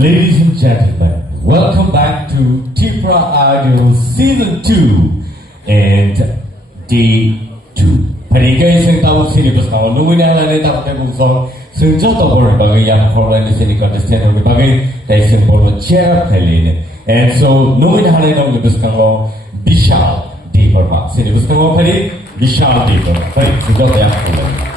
Ladies and gentlemen, welcome back to Tipra Idol Season 2 and Day 2. Parigay sing tawag sinibus na lumin na lang ito ang song sing joto por bagay yang foreign sing contestant ng bagay tayo sing por chair kalin. And so lumin na lang ng libus kang lo Vishal Deeparma. Sinibus kang lo pari Vishal Deeparma. Pari sing joto yang foreign.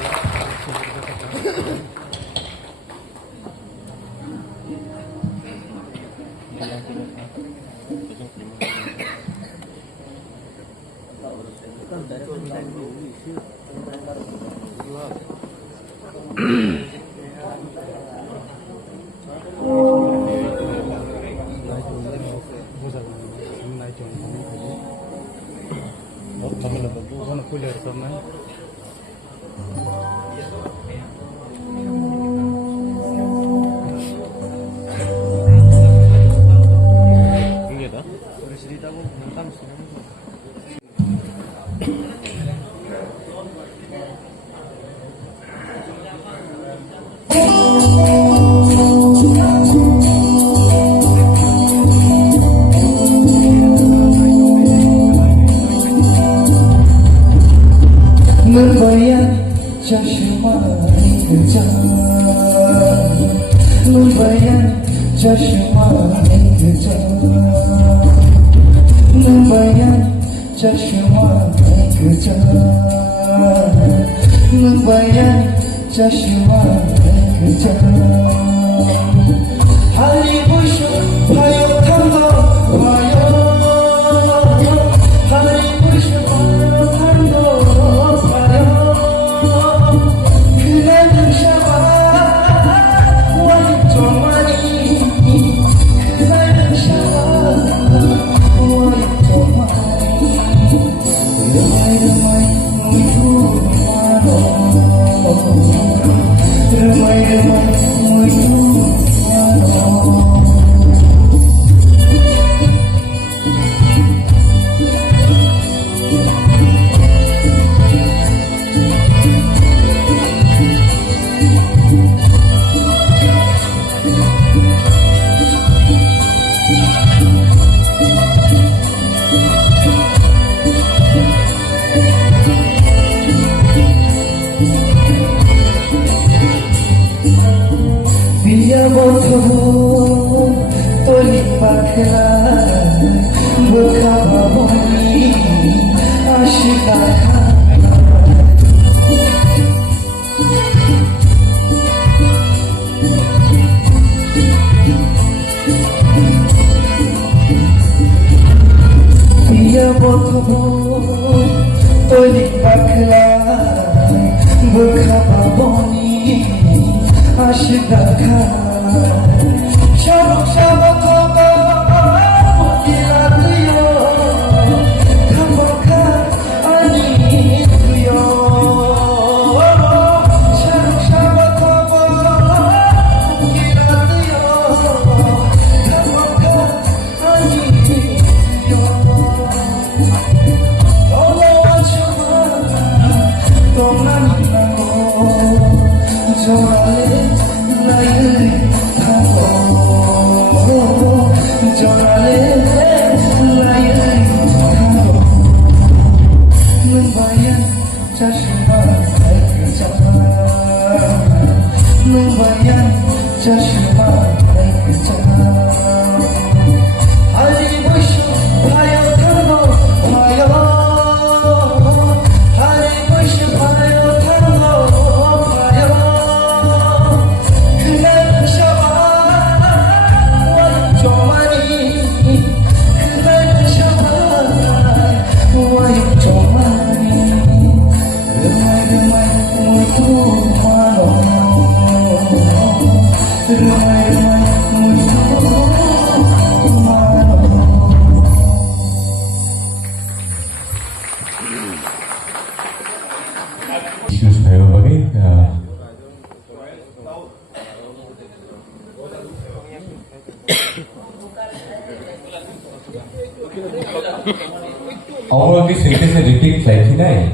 All these things are repeat like today.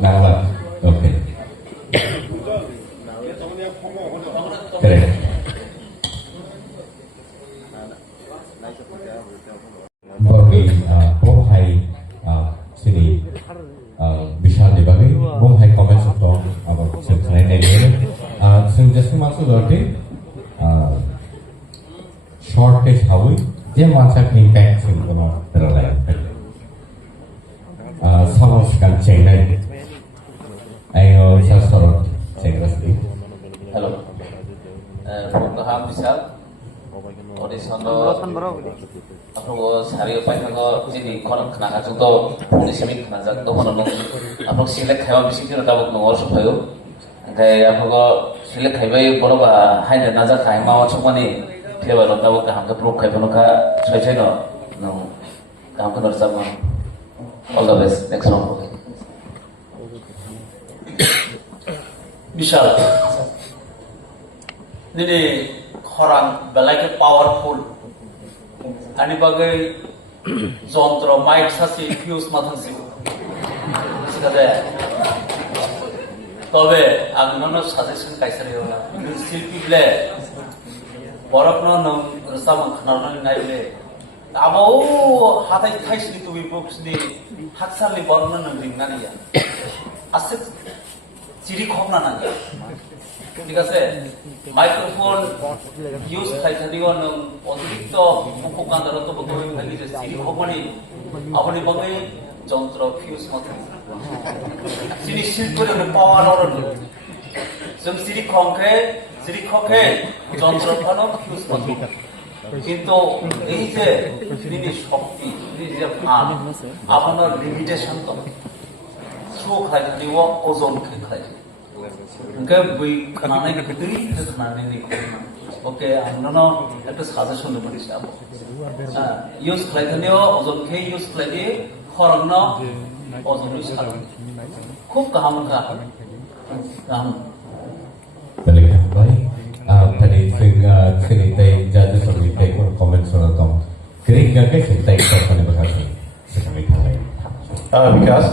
Now, okay. Correct. just masuk berarti shortage hawi dia masak ni vaccine kono terlalu sama sekali cengeng ayo saya sorot cengeng sedikit. Halo, Bung Misal, Aku sehari apa itu jadi konon kena kacung to polisi min kena jatuh to konon aku silek kaya misi kira tahu nongor supaya kayak aku silek kaya bolo bah hai dan nazar kaya mau cuma ni dia baru tahu ke hamka pro kaya bolo ka cuaca no no hamka nor sama all the best next round. Misal, ini orang belakang powerful. Ani bagai jontro mic sasi fuse matang siu. Sekadar. Tobe, agnono suggestion kaisari hola. Silpi ble. Borokno nong resam khnarno nai ble. Abo hatai thais ni tuwi books ni haksal ni borno nong ringna niya. Asit ciri khopna na. ঠিক আছে microphone use খাইথানিও নং অতিরিক্ত উপকান্তরত বদলি লাগি যে সিরি খবনি আপনি বগে যন্ত্র ফিউজ মত সিরি শিল্পের পাওয়ার অরন जों সিরি খকে যন্ত্র ফানো ফিউজ মত কিন্তু এই যে তিনি শক্তি এই যে ফান আপনার লিমিটেশন তো সো খাইথানিও ওজন খাই Enggak, karena ini gede, karena ini oke, anono itu suggestion dari siapa? Use kelainnya, ozon ke use kelai, korangno ozon use kalung. Khup kaham. Baik, tadi cerita jadi cerita komen soal tom. Kering nggak ke cerita itu apa berkata? Sekali kali. Because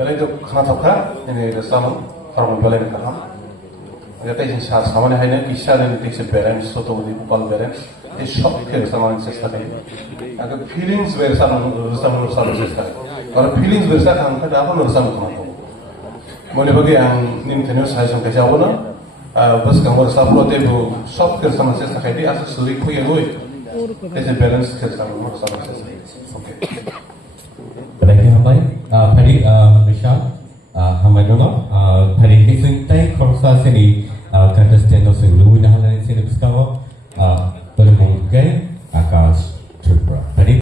Belai itu kena topka ini resam orang belai kaham. Jadi ini sahaja sama ni hanya kisah dan ini balance, soto ini pupal balance. Ini shock ke resam ini sesuatu. Agar feelings bersama sesuatu. Kalau feelings bersama kan kita apa resam kena top. Mulai bagi yang ini tentu saya sangka jauh na. Bas kamu resam lo tu shock ke resam sesuatu. Jadi asal suri kuya lui. Ini balance ke resam sesuatu. Okay. Lagi apa ini? Hari Misal, Hamadono, hari kisah korsa sini contestant itu luwih nahalan sini bersama termungkin Akash Tripura. Hari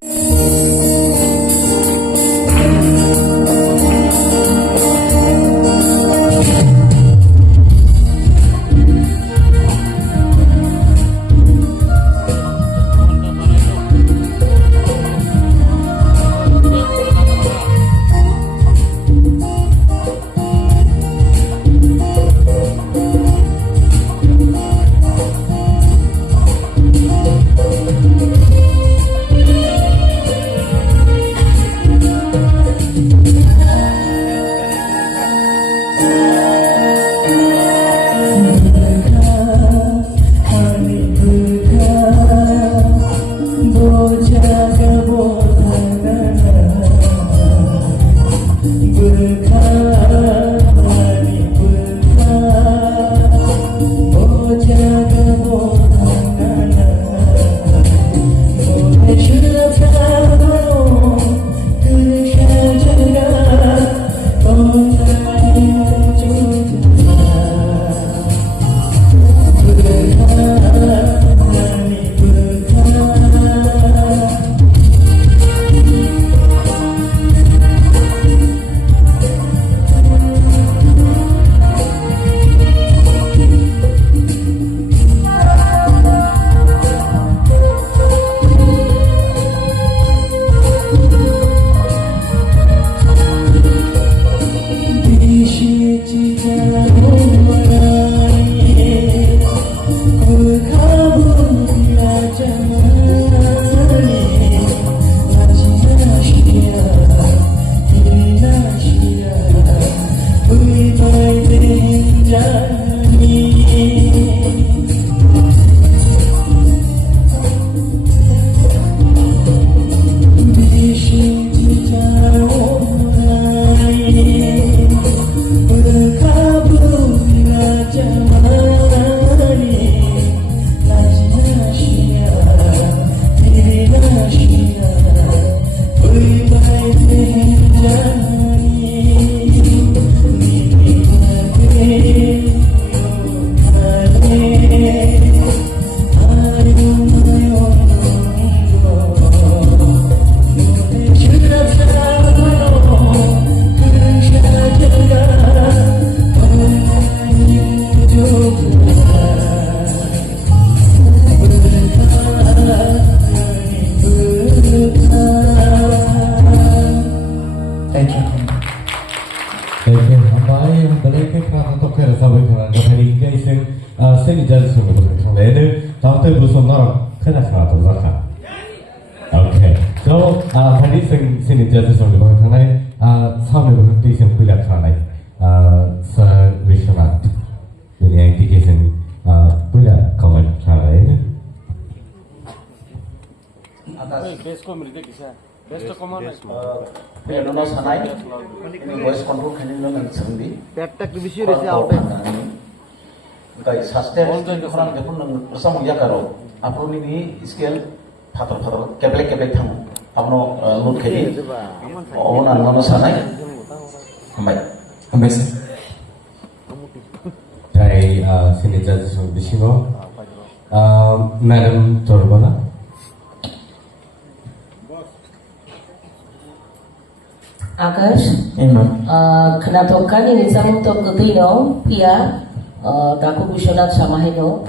seni jadi sungguh berkembang. Ini tahun itu bukan orang kena kena terjadi. Okay, so tadi seni jadi sungguh berkembang. Sama berarti seni kuliah kena. Sir Vishwanath, ini yang tiga seni kuliah kawan kena ini. Piano sanai, ini voice control kan ini nang sendi. Guys, sustain orang Jepun nang bersama ya karo. Apun ini skill fatar keblek thang. Apno look kedi. Oh nang nono sanai. Ambai sih. Dari seni jadi sungguh bisimo, Madam Torbana. Akash, kenatokan ini sama untuk ketino, pia, daku Vishwanath Samahino,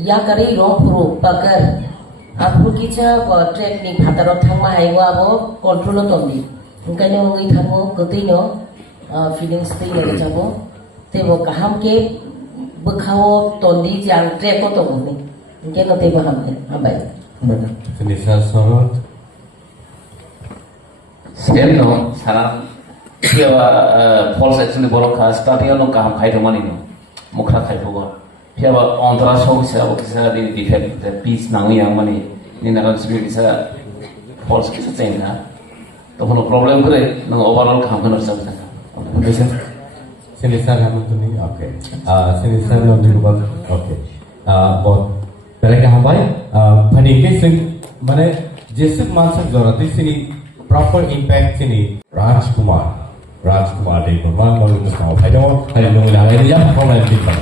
ya kari rompuru bakar, aku kita track ni bhatarot thang mahaiwa abo control tondi, mungkin yang ini thango ketino, feelings tino kecabo, tebo kaham ke bekhawo tondi jang track ko tondi, mungkin nanti paham ke, ambai. Seni sorot. Sekarang no, sekarang siapa false action di borok khas, tapi ono kaham khai rumah ini, mukra khai pukul. Siapa antara show siapa kisah di defect, piece nangu yang mana ini nak sebagai kisah false kisah cengah. तो कोनो प्रॉब्लम करे न ओवरऑल काम करना सकता है कैसे Sinisar हम तो नहीं ओके sinisar में उन्हें बात ओके बहुत तरह का हमारे फनीके से माने जैसे मानसिक जरूरत है सिनी प्रॉपर इम्पैक्ट सिनी राजकुमार दे भगवान लोगों को साव फायदा हो हर लोग लगा रहे हैं परफॉर्मेंस भी कर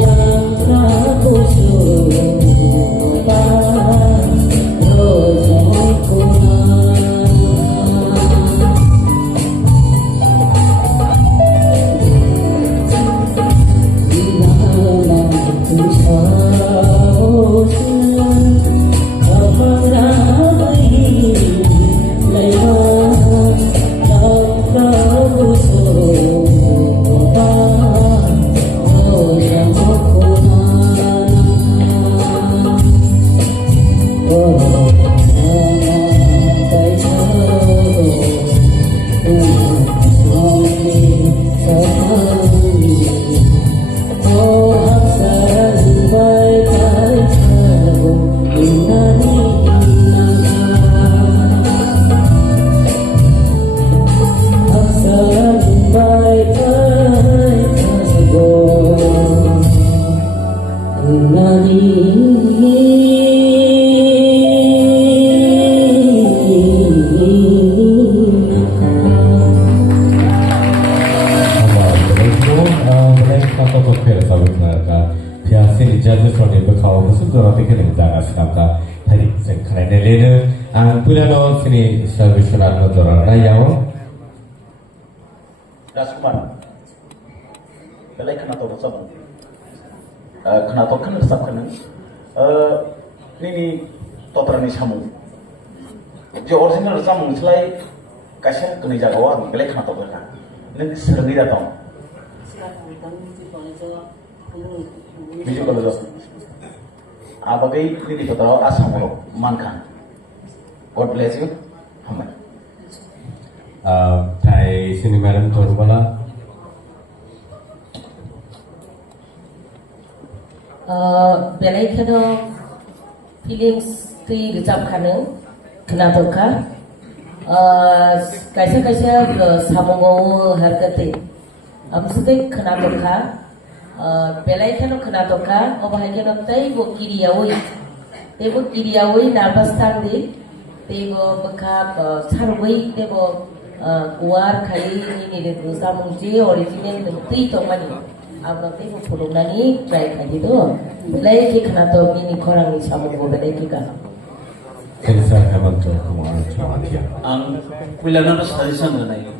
Yang Raskuman, belai kena tahu sama, kena tahu kan resap kena, ini totoran ini samu, जो original samu selai kasih kena jagawan, belai kena tahu kan, ini serbi datang, biju kalau jauh, abagai ini totoran asam lo, mankan, God bless you, amen. Thầy xin madam Torbala. Belai kado feelings ti rejam kanu kena toka. Kaisa samongo harkate. Amsuke kena toka. Belai kado kena toka. Obahai kado tay bo kiriawi. Tebo kiriawi nabas tangdi. Tebo bekap sarwai tebo kuar kali ini di desa mungji original bukti to mani abang teh pulung nani try kaji tu belai ki kena to ini korang ni samu go belai ki ka Saya hebat tu kumar dia. Ang kuilanan na suggestion na nayo.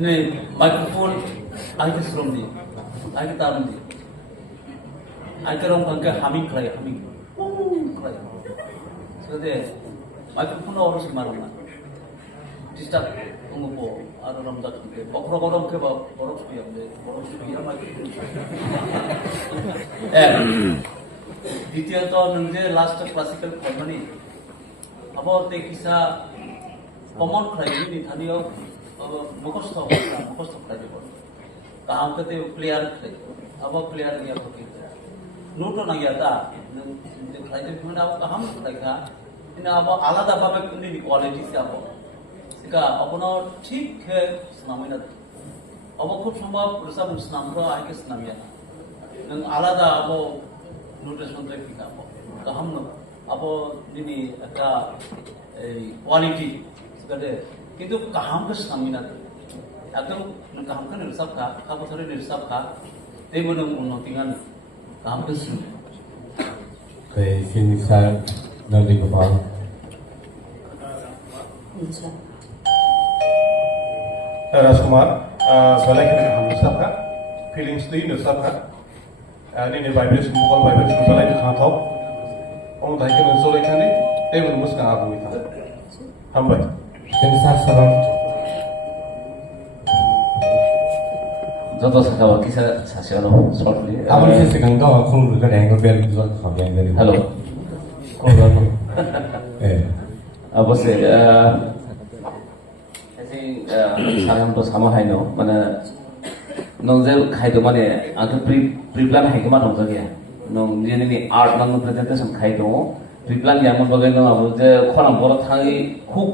Ni microphone ay kisrom di, ay kitaran di. Ay karong kangka humming cry. So de microphone na oras marama. Disturb ungupo aro ramda ke bokro ke ba borok piyam microphone. দ্বিতীয়ত নংজে last classical কর্মনি আবতে কিসা কমন খাইনি নিথানিও মুখস্থ খাইতে পড় কাম কতে প্লেয়ার খাই আব প্লেয়ার নিয়া ফকি নোটো না গিয়া তা যে খাইতে ফিনা আব কাম খাইকা ইনা আব আলাদা ভাবে কোনি কোয়ালিটি সে আব সিকা আপন ঠিক হে সুনামিনা আব খুব সম্ভব রসা মুসনামরা আইকে সুনামিয়া নং আলাদা আব নোটেশন তো ঠিক আবো কাহাম ন আবো দিনি একটা এই কোয়ালিটি সেটাতে কিন্তু কাহাম কে সামিনা একদম কাহাম কে নিরসাব কা বছরে নিরসাব কা তেই বন উন্নতি গান কাহাম কে সুন Saya sini saya nanti kepala. राजकुमार सलाह के हम सब का फीलिंग्स दी न सब का ini vibration bukan vibration balai di kantau orang dah kena soleh kan ni tebel mus kan aku itu hambai Sini saya salam. যত সাকাবা কিসা সাসি হলো shortly Apa sih sekarang kau aku lupa dah yang bel jual kami yang dari. Hello অবশ্যই সাধারণত সামা হয় ন মানে নংজেল খাইতো মানে আংকে প্রিপ্লান হাইকমা নংজা গিয়া নং যেনি আর্ট নং প্রেজেন্টেশন খাইতো প্রিপ্লান ইয়ামন বগে ন আবু যে খরাম বড় থাই খুব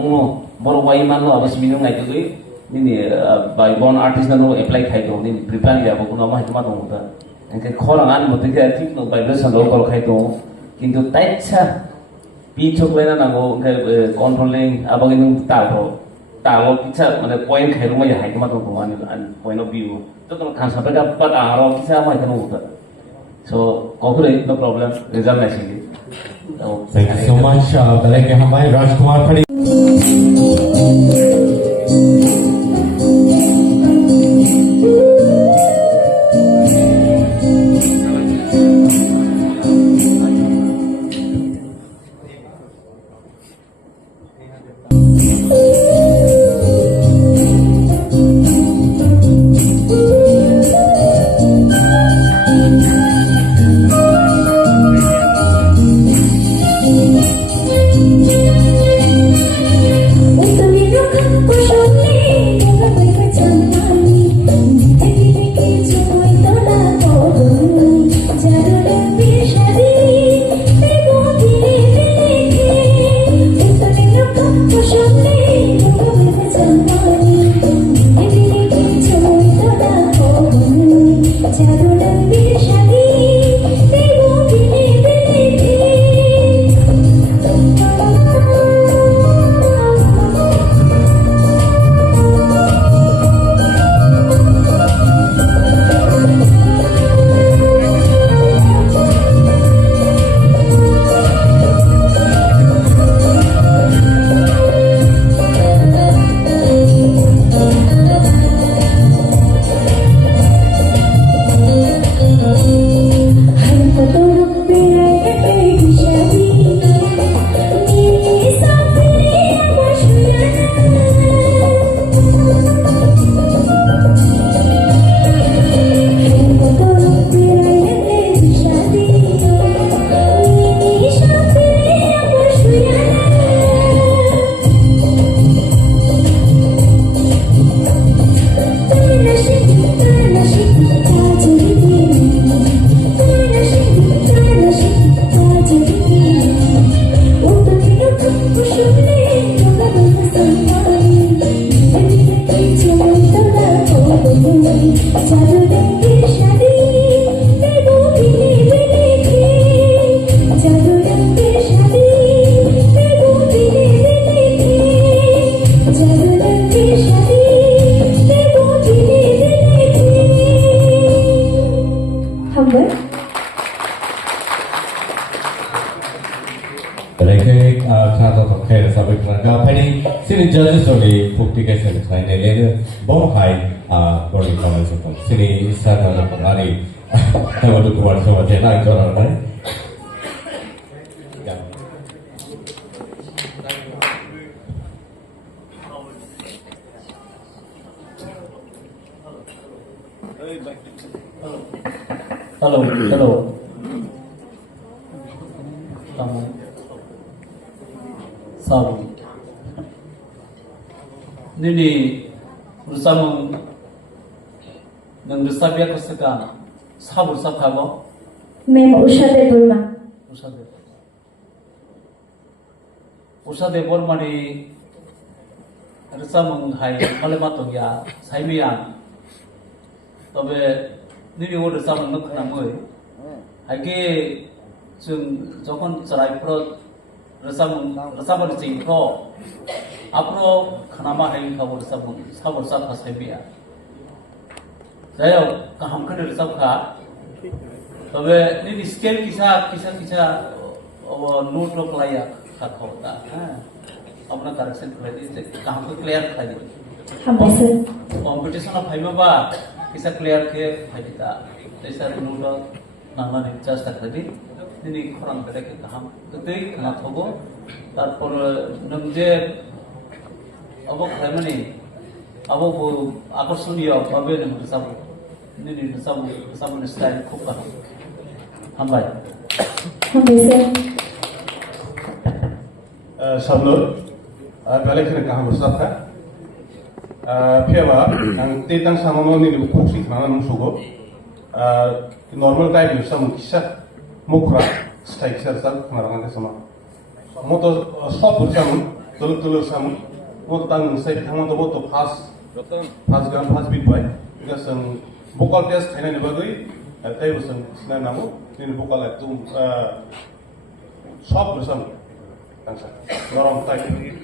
উনো বড় ওয়াই মান আবু সিমিনো নাইতো গই নিনি বাই বন আর্টিস্ট ন এপ্লাই খাইতো নিনি প্রিপ্লান ইয়াবো কোন আমা হাইকমা নংজা এনকে খরাং আন মতে কে ঠিক ন ভাইব্রেশন লো কল খাইতো কিন্তু তাইছা পিছক লাইনা নাগো কন্ট্রোলিং আবগে নং তারপর tahu kita mana poin kayak rumah ya hai kemana tuh kemana point of view itu kalau kan sampai dapat arah kita mah itu nuh so cooperate no problem result nasi Thank you so much. Balik ke hamai Rajkumar Padi. Jangan lebih हामबाय Mereka kata pakai sampai kerana pani sini judges oleh publikasi saya nilai bom hai body comments itu sini sana hari kalau tu keluar sama dia nak orang lain. Hello, hello. Kamu sabu. Nini bersama dengan bersabia kesekan sabu kamu. मैं उषा Debbarma Usha Debormani Resamung Hai Kalematongia Saimian তবে নিবি ওর সামনে নক নামই আগে যখন চড়াইফ্র রসামন চিংফ্র আপর খানামা হাই খাবর সাবর সাফা সাইবিয়া যাই হোক কাহাম খানে রসাবখা তবে নিবি স্কেল কিসা নোট লাইয়া খাওয়া হ্যাঁ আপনার কারেকশন করে দিয়েছে কাহামকে ক্লিয়ার খাই हामबाय सर कॉम्पिटिशन ऑफ फाइबा किसा क्लियर के फाइदा ऐसा नुडो नाना ने चेष्टा करी दिनी खरं करे के काम गतै ना थगो तारपर नों जे अब खायमानि अब आकर्षणीय भाबे नों साबो दिनी साबो स्टाइल खूब गाहाम हामबाय हामबाय sir Sabnur, balik ke kaham bersabda. Fiaba, ang titang sama mo ni bukusi kana nung sugo. Normal type yung sama kisah mukra style kisah sal ngarangan ke sama. Moto stop bersama, tulur sama. Moto tang say kamu to moto pas gan pas bit boy. Kasi vocal test kena ni bagay. Tayo bersama sina namu, ini vocal itu stop bersama. Normal type.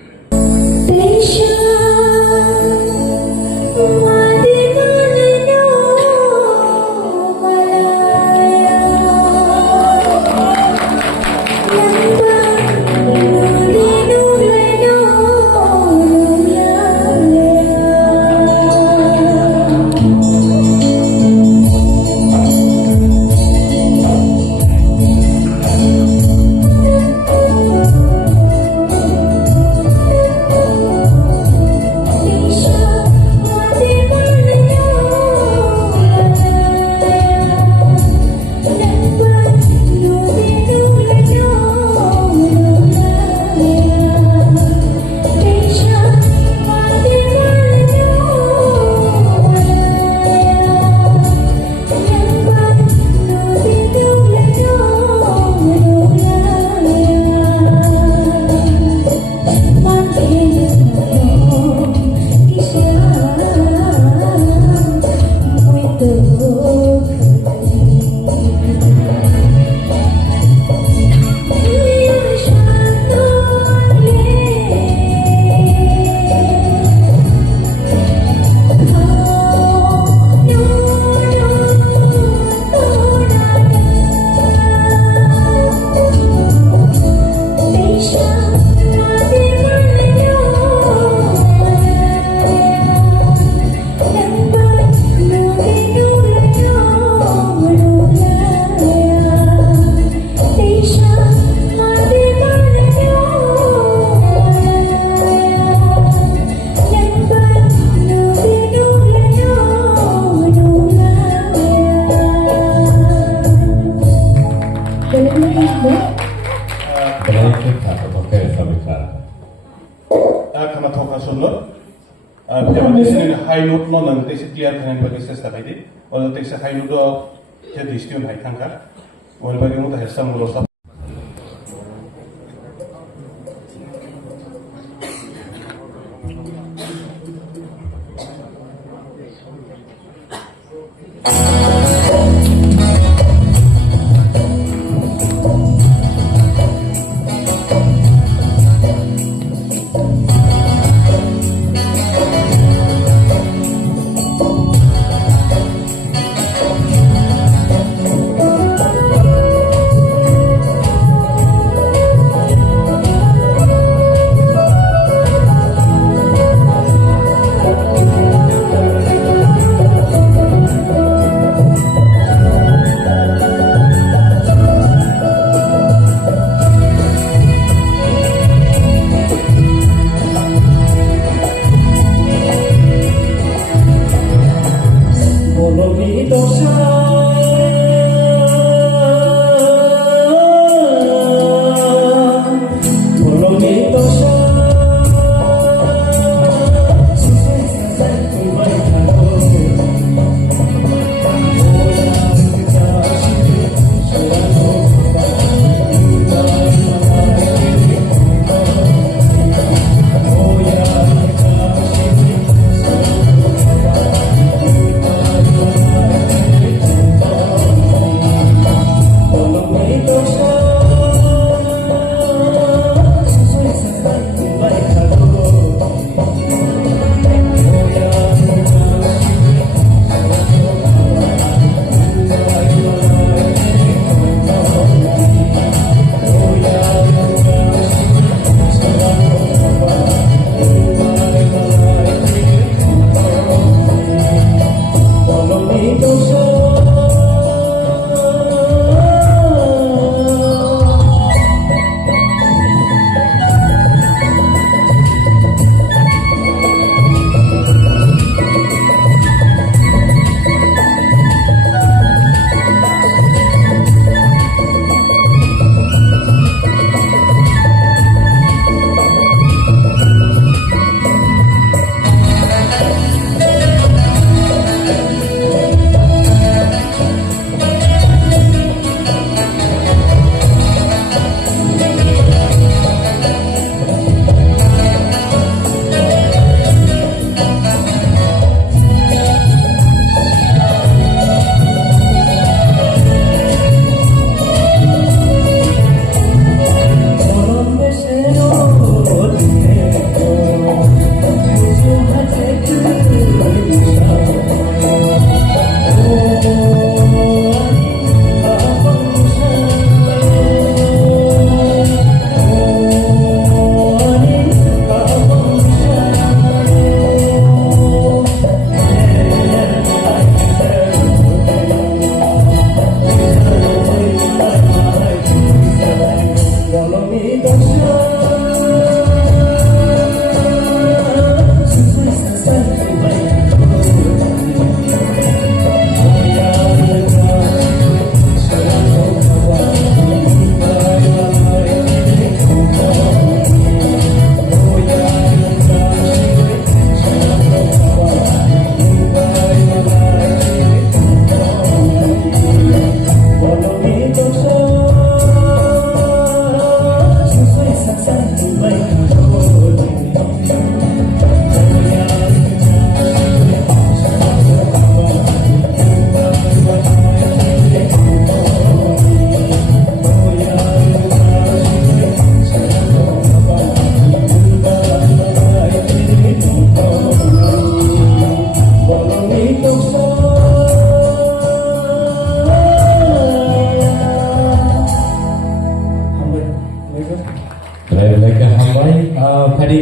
High note non ang tesi clear kanan bagi sesta kaidi, walau tesi high note do jadi istiun high tangkar, walau bagi muda hersam mulosa.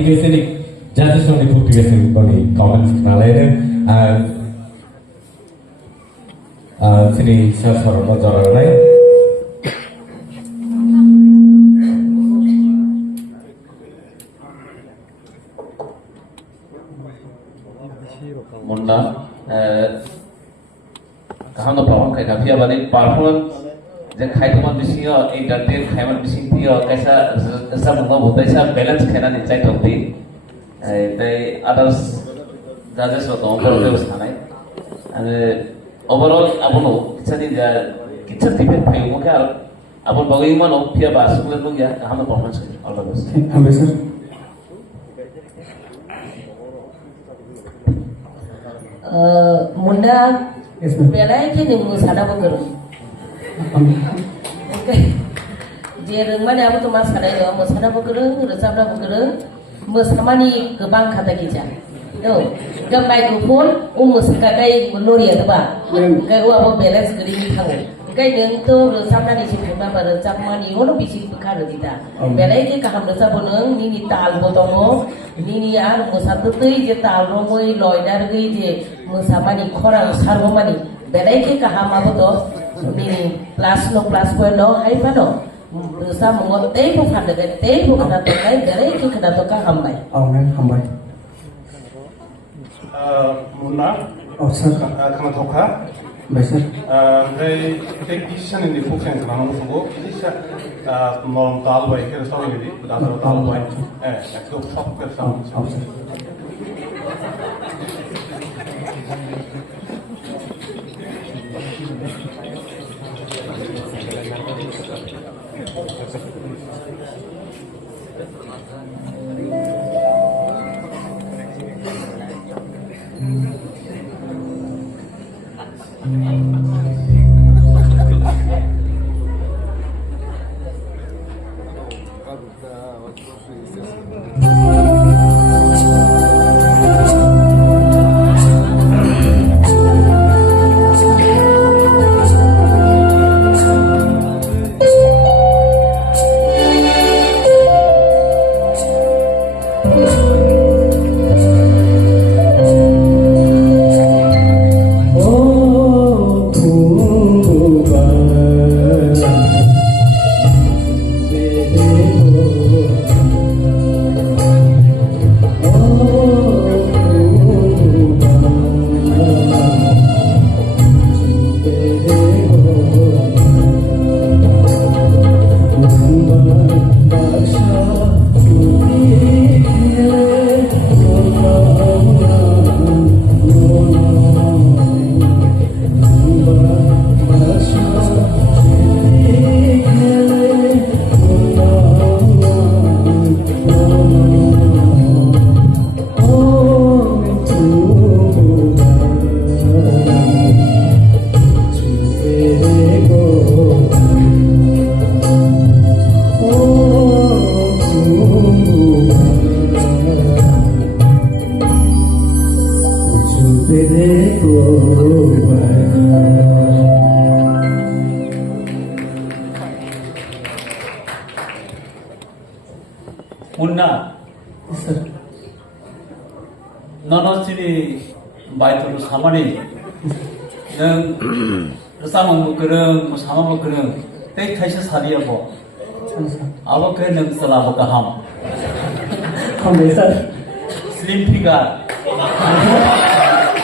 ke sini judges only put together koni comments nalaina sini sasar mojarai Munda kaham to problem kai kafiya bani performance je khai toman bisio entertain khaiman bising pio kaisa sa mungma botai sa balance khaina ni chai thokti tai others judges ro tom pro deus thanai ane overall abono kichani ja kichha debate phayo mo ka abon bagai man opia basu le mung ya kaham to performance all the best Hambe sir. Munda Yes ma'am. belai ke ni musada bagur. Je rengmani abu tu masada yo musada bagur, rezabda bagur, musamani kebang kata kita. No, gambai kupon musaka kai menuri ada ba. Kai abu balance geri ni thangu. Kai neng tu rezabda ni sih kena rezabmani ono bisi bekar kita. Belai ke kaham rezaboneng ni tal botomo, ni ar musadu tu je tal romoi loidar gei je musamani korang sarvamani. Belai ke kaham abu tu ni plus point no hai pano. Dosa mengot teh bukan dengan teh bukan atau lain belai ke kena tu kaham mai. Amen. Hambe. Muna Oh sir. kana thokha Hambe sir. ओमफ्राय बे डिसिसन नि फुक्सेन खालामनांगौ सुगो डिसिसा नरम ताल बाय के सावै नि दादर ताल बाय एकदम सब के sound Oh sir. Munda Sir. nono sini baitul samani neng sama mukereng sama mukereng teh kaisa sadia bo abo ke neng salah kaham Hambe sir. slim figure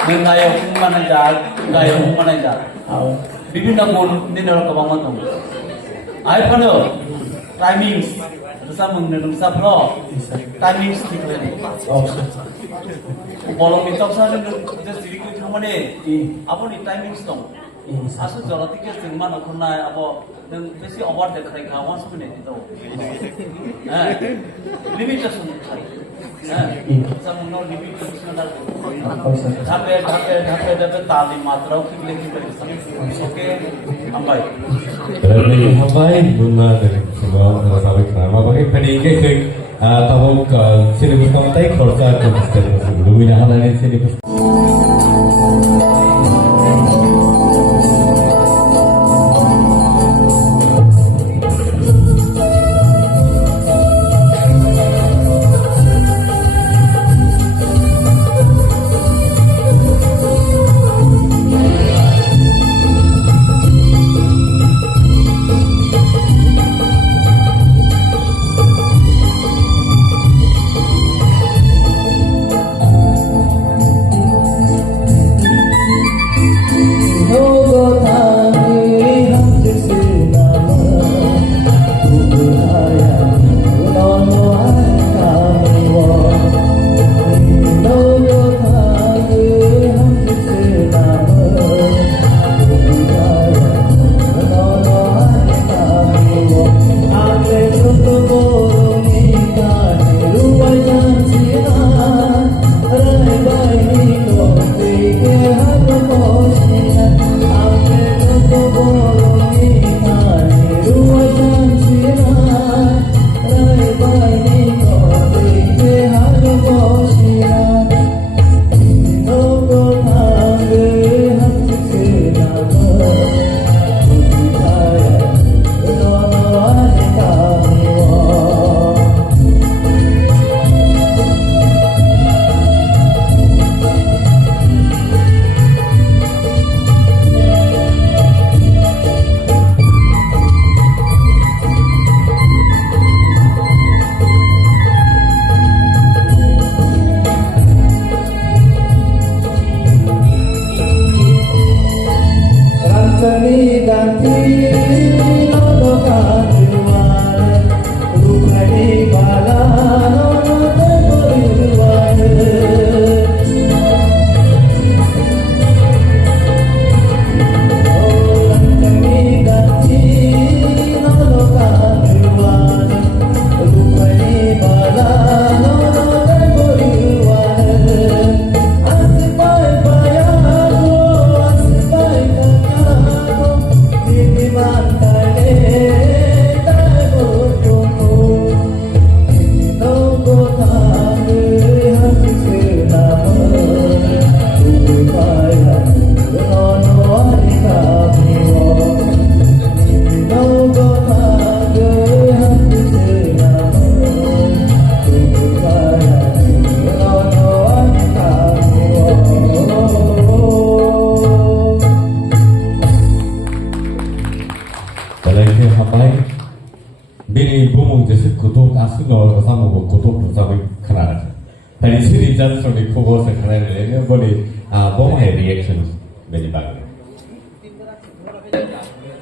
neng gaya mana jak gaya mana jak Oh. বিভিন্ন গুণ দিনের কবাং দং I Fanon timings রসা মুংনে রসা flow timings ঠিক হয়নি Oh sir. বলং নি তকসা যে সিরিকু থামানে আপনি টাইমিংস দং আসু জলতিকে সিংমা নখনাই আবো নং বেশি ওভার দেখাই খা ওয়ান্স মিনিট দিতো হ্যাঁ লিমিটেশন থাই হ্যাঁ সামনো লিমিটেশন আর Oh sir. ধাপে ধাপে ধাপে ধাপে তালি মাত্রাও কিলে কিলে ওকে আমবাই Berarti hambai guna dari semua sahabat kenapa pakai peningkat ke tabuk sini bukan tay korsa ke mesti lebih nahal ini sini Belai hambai bini bumung jesi kutuk asu no sama bu kutuk bersama kenal. Tadi sini jadi sini kubo sekarang ini boleh bom hai reaction bini bang.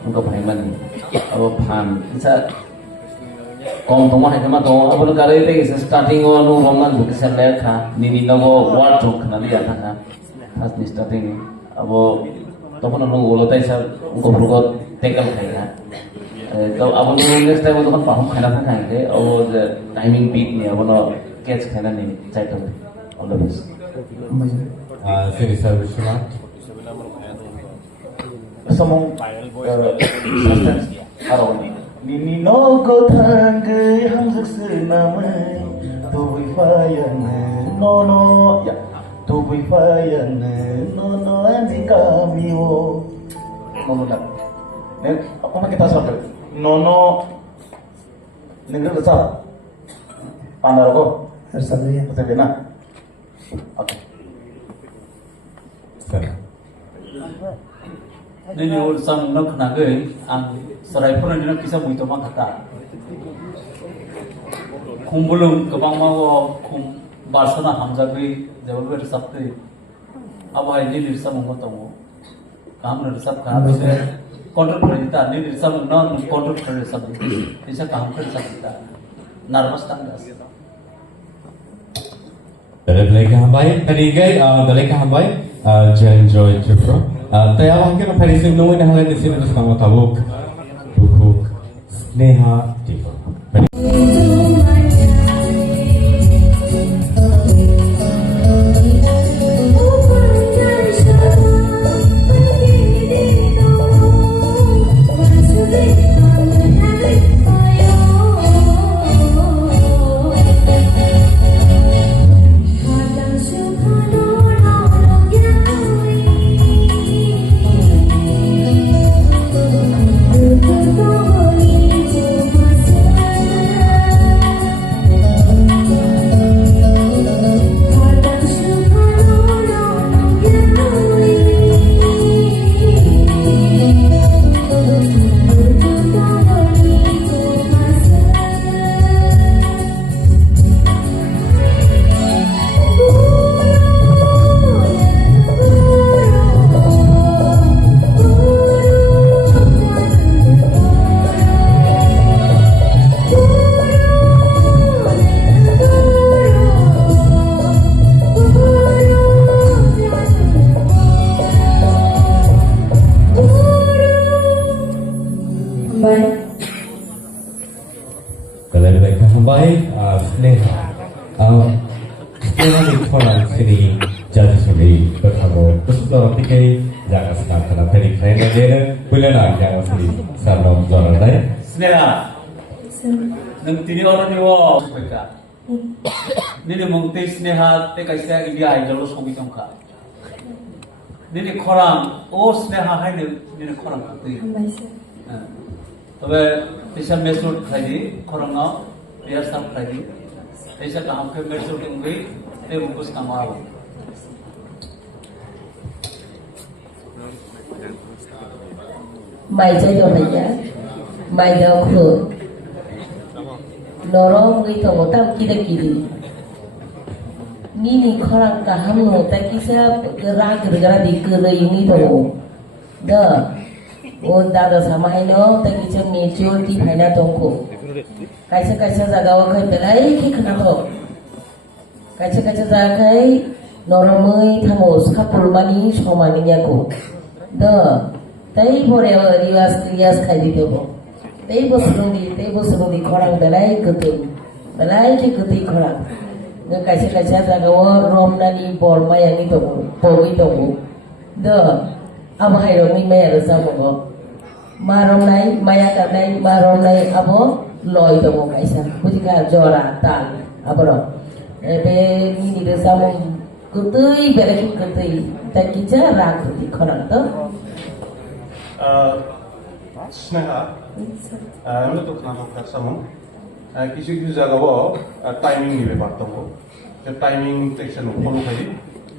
Untuk payment apa pan bisa kong tong hai kama tong apa negara itu starting nu roman buku serler kah nini nago word tuk nali ya kah pas ni starting apa topun nu ulo tai sar uko burgo tackle kai kah तो अब next time तो हम खाना था खाएंगे और timing beat नहीं अब ना कैच खाना नहीं चाहिए all the best Sini saya Vishwanath. Samong araw ni no ko thang hang sak se na mai tu vi fa yan no no ya tu vi fa yan no no ani ka mi wo no la ne apa kita sabar no no negeri besar pandar ko Sabi. betul na oke Sana. Nini ul sam nak nagai ang serai pun nina kisah muito makata. Kumbulung kebang mawo kum barsana hamzagri jawab sabte. Abai nini risa mongotong. Kam risa kam se control kerita nini risa non control kerja sabte. Risa kam kerja sabte. Nervous tanggas. Belai hambai tadi belai hambai Jen Joy Tripura. Taya mungkin hari ini nungguin hal ini sini terus kamu tabuk, bukuk, Sneha Tripura. Belai hambai Sneha. Sneha di kolam sini jadi sini bertemu. Terus orang tikai jangan senang karena tadi kalian ada boleh nak jangan sini salam jualan deh. Sneha, nang tini orang ni wo mereka. Nini mungkin Sneha te kaisa India idol sobi tongka. Nini korang, oh Sneha hai nini korang tu. तबे ऐसा मेसूट खाई कोरोना यार सब खाई ऐसा काम के मेसूट उनकी ते मुकुस कमाओ Mai chơi đồ này nhá, mai đâu khử, noro người thằng một tam kia kiri, ni khorang kaham no, ta kisah gara di kerja ini tu, dah. On dada sama ino ta kicang mutual di bhayna tongko kaisa jagawa khai belai ki khana to kaisa jaga khai noromai thamos khapul mani somani nyako da tai bore rias khai di debo tai bosrung di khorang belai ki kutu khorang ne kaisa jagawa romnani borma yang itu pogi to da अब है रोमी में रसा मगो मारों नहीं माया कर नहीं मारों नहीं अब लॉय तो वो कैसा कुछ का जोरा ताल अब रो बे नी रसा मग कुतुई बेरकी कुतुई तकिचा राग कुतुई खरा तो Sneha, ini tuh kenapa Samong? Kisi jaga wo timing ni bebar tunggu. Timing tekstur follow kali.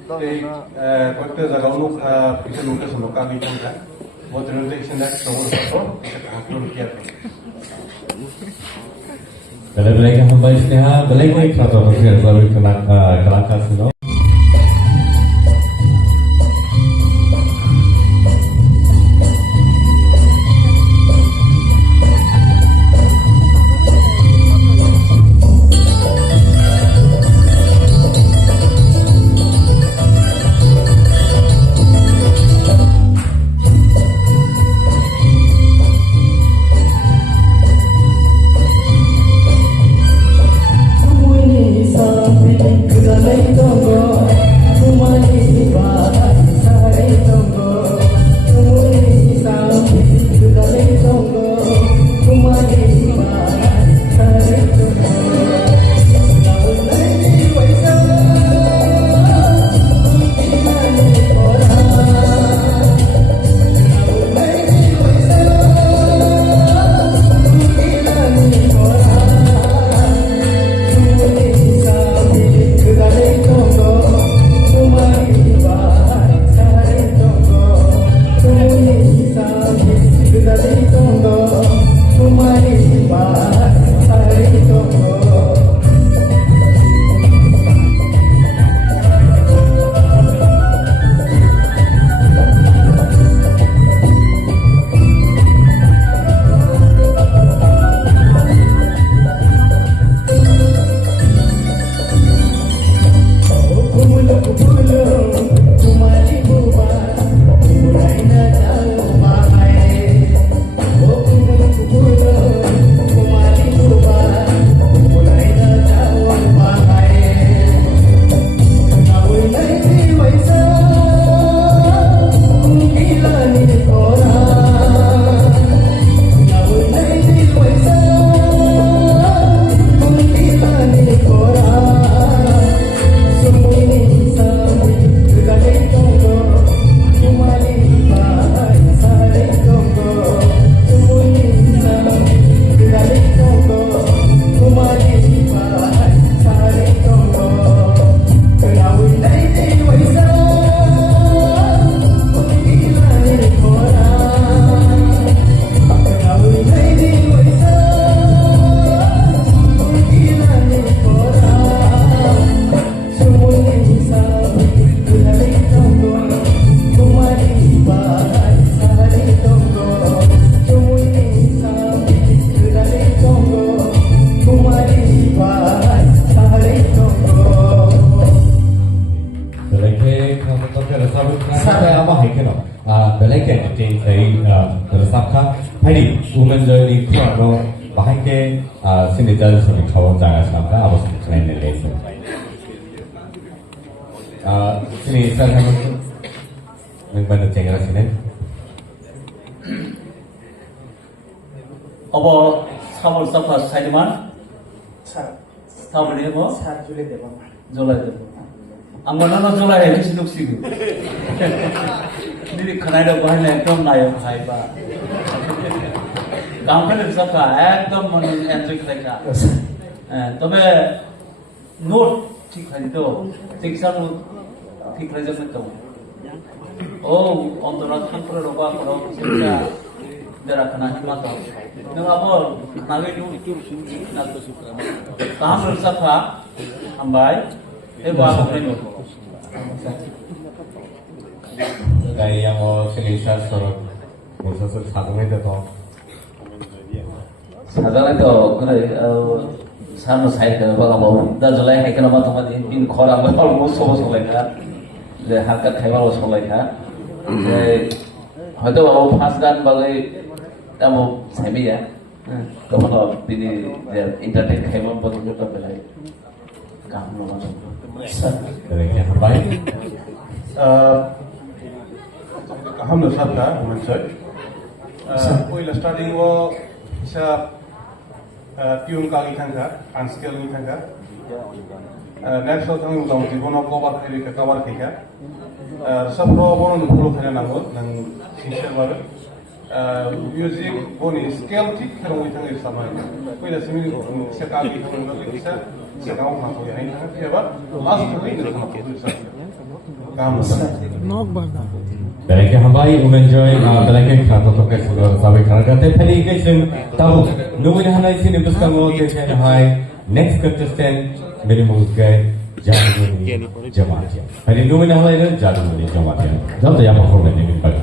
Waktu jaga unuk bisa nulis unuk kami pun kan. Buat renovation next tahun conclude carefully. Belai hamba istiha belai kerana masih ada kelangkaan seno. Belai entertain saya bersama hari women journey kerana bahaya sini jalan sini kawan jangan sampai apa sini nilai. Sini saya kamu membantu jangan sini. Apa kamu sampai saya mana? Kamu ni apa? Julai deh. Anggaran apa julai ini sinuk sih. Ini Kanada bahaya ekdom naik bahaya. Kampanye besar ekdom mana entry mereka. Tapi note ठीक है तो शिक्षा नो ठीक है जब तो ओ अंतराल खानपुर रोगा करो शिक्षा जरा खाना ही मत हो नंगा बोल नागे नु काम रसा था हम भाई ये बात नहीं बोलो Dari yang selesa sorot musuh sahaja itu toh. Sahaja itu kena सामने साइड में बगा बाबू दा जुलाई है कि ना मत मत इन खोरा में ऑलमोस्ट सब सोलाई था जे हाका खाइबा वो सोलाई था जे हयतो बाबू फास्ट गान बागै तामो साइबि या तो मतलब बिनि जे इंटरटेन खाइबा बदल तो बेलाय काम नो मानो Dari yang baik. हम लोग सब का हम सब कोई स्टार्टिंग वो सब ट्यून का लिखा अनस्केल लिखा नेक्स्ट होता है उदाहरण जीवन कवर खेली का कवर खेला सब लोग बोलो फॉलो करने ना हो नंग सिंचर वाले म्यूजिक बोनी स्केल ठीक करो इतना इस समय कोई ऐसे में से काफी हम लोग किसा से गाँव खान को यहाँ इतना फिर अब लास्ट में नहीं निकलना काम होता है Belai ke hambai enjoy belai ke khana to ke sudah sabai khana kate phali ke sin tabu nungin hanai sin buskan mo ke sen hai next contestant mere muskai jaduni jamaat phali nungin hanai ne jaduni jamaat jab ya perform ne nin pada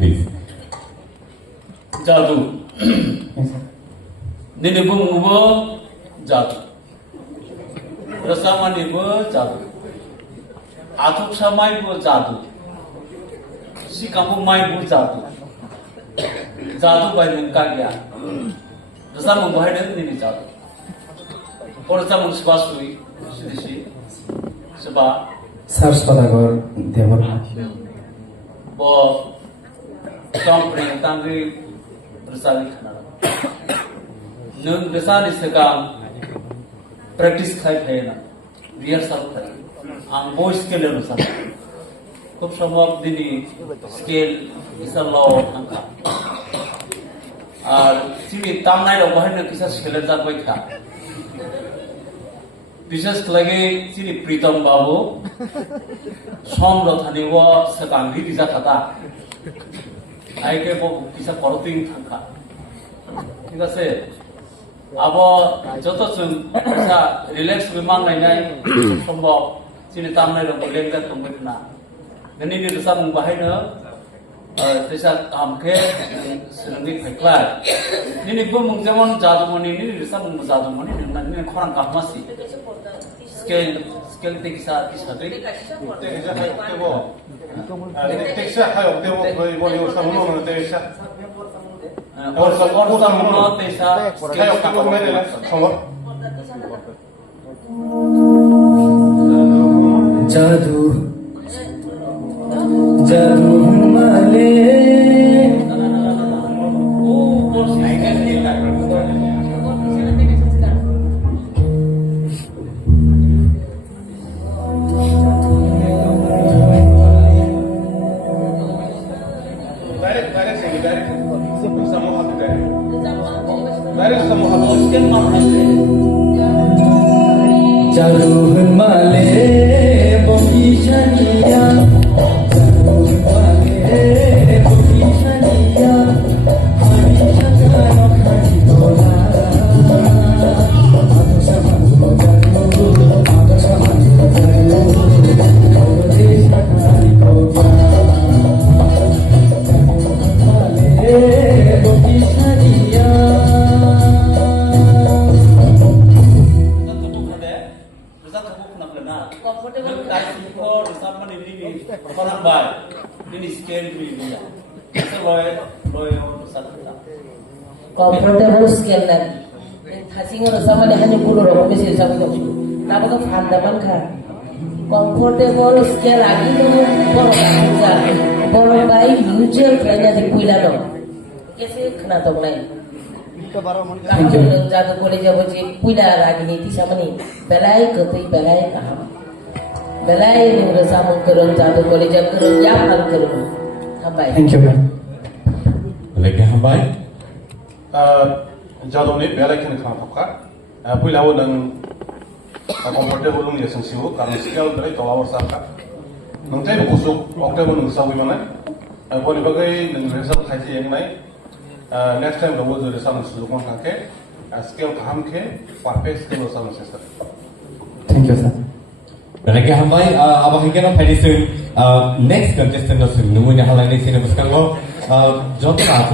please. Jadu. Nini bungubo jadu. Rasamani bo jadu. Atuk samai bo jadu. Sikamu mai bo jadu. Jadu by Ninkagya. Rasamang bahai nini jadu. Or Samang Spasui. Sidishi, Seba, Sir Sadagar Devarma. Bo, Tom Pring Tangri, Rusali Kanada. Nun Rusali Segam, practice khai na, rehearsal khai. Ang voice skill Rusali. Kup samab dini skill isa law angka. Sini tamnai lo bahar na kisa skill jar koi kha. विशेष लगे सिनी प्रीतम बाबू सम रथानी वो सकांगी दिशा खाता आई के वो किसा करतिंग थांका ठीक है अब जो तो सुन ऐसा रिलैक्स विमान नहीं नहीं संभव सिनी तामने लोग लेंगे तुम बिना गनी ने दिशा मुंबई न दिशा काम के सिरंगी फेंकला निनी वो मुंजेमन जादुमनी निनी दिशा मुंग जादुमनी निनी खरंग कामसी स्केल ते किसा दे Teksa hayo tebo koi boni usamuno no teksa. और सामुनो तेसा Hayo kako mene na songo. जादू जादू माले जादू माले बोकीशनिया जादू माले बोकीशनिया हरी शक्कर खाटी बोला आदर्श मानो जादू आदर्श मानो जादू देश खाटी बोला माले बोकीशनिया comfortable skill na thasing ro samane hani pulo ro besi sabu to na ba phanda man kha comfortable skill agi to boro ja boro bai usual kanya de kuila no kese khana to nai kamu jadu boleh jabo je kuila lagi ni ti samani belai ketai belai kaham belai ni samu keron jadu boleh jab keron ya hal keron hambai Thank you, ma'am. Lagi hambai. Jadon ni bela kini khana thapka. Pui lawo nang comfortable lung yesang siwo karena skill dari tolawar saka. Nung tay busuk okta bo nung sawi mana. Boni bagai nung result khaji yang nai. Next time lawo jo result nung sulukan kake. Skill kaham ke perfect skill result nung sesa. Thank you, sir. Lagi hambai abang hingga na pwede sing next contestant na sing nungu niya halay ni sinabaskan mo joto na ako.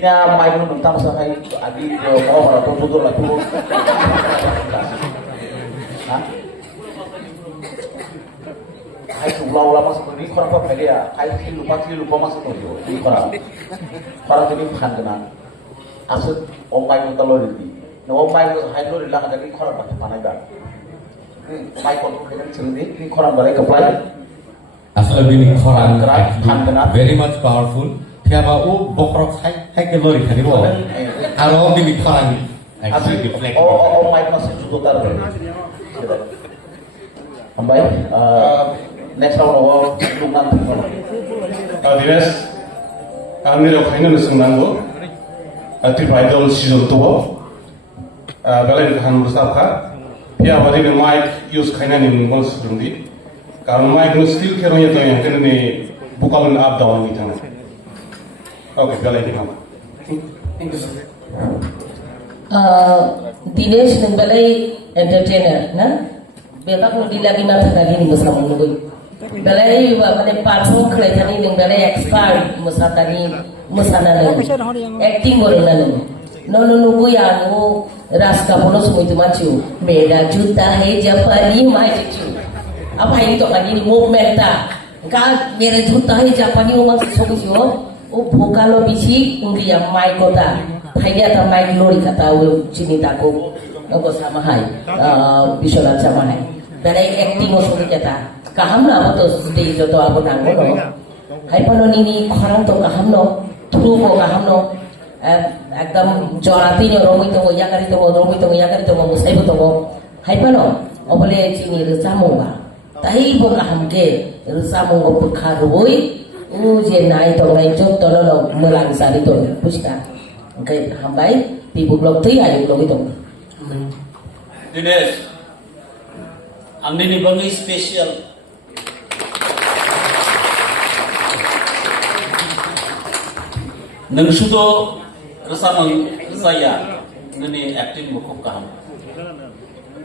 Ininya main tentang sampai adi mau atau betul lah tuh. Hai ulau lama seperti ini korang apa dia? Hai lupa masuk tuh. Ini korang ini bukan kenal. Asal omai itu telur ini. Nah omai itu hai telur hilang dari korang pakai panai dah. Ini omai kalau kita cerita ini korang balik ke play. Asal ini korang kenal. very much powerful. Tiaba bokrok hai kelori kali lo. Kalau ini korang actually deflect. Omai masih cukup taruh. Baik, next round lungan. Dinas, kami rokainan senanggo. Tripa Idol season 2. Belain kan bersabka. Pia bari ni mic use kainan ni ngol serundi. Karena mic nu still keronya tu yang kena ni bukan up down ni jangan. Oke, belain ni kamu. Dinesh nang balai entertainer, na? Beta pun dilagi mata lagi ni musa menunggu. Balai mana platform kerja ni nang balai expert musa tani musa nana. Acting boleh nana. Nono nunggu yang ras kapulo semua itu macu. Meda juta he Japani mai cucu. Apa ini tu kan ini movement ta? Kan mera juta he Japani masih sokujo. Bukalo bisi unggi yang mai kota. Hanya tak mai lori kata sini takut. Aku sama hai, bisolat sama hai. Balai acting musuh kita. Kaham na apa tu stage tu apa nanggo no. Hai panon ini korang tu kaham no. True ko kaham no. Ekdam jorati nyo romi tu mo yakari tu mo musai tu mo. Hai panon. Obole sini resamu ba. Tahi bo kaham ke resamu ko pekharui. Je nai tu ngai jod tu no melang sari tu. Puska. Kai hambai tibu blok tu ayu blok itu. Dinesh, amni ni bangi special. Nang sudo resamang saya nani acting buku kaham.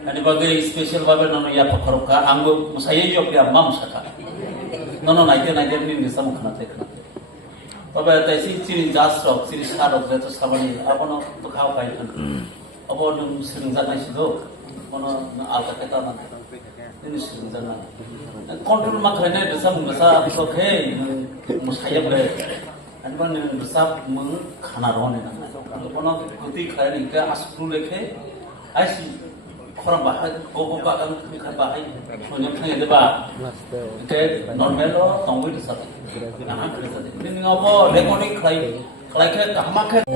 Ani bagai special babe nono ya pakharuka anggo musaya yok ya mam saka. Nono naite ni resam khana tekna. Babe taisi chini jasrok chini sarok jeto samani abono to khao kai kan. Abo nung seringan nasi do, kono alta kata mana, ini seringan. Kontrol makanya besar masa sokai musaya boleh, ane mana besar meng khanaron ini. Kalau kono kuti kaya ni ke asupru leke, aisi korang bahai, kau kan kan bahai, punya kaya deba, ke normal lo tunggu di sana. Nah, ini ngapa recording kaya ke kahmak ke.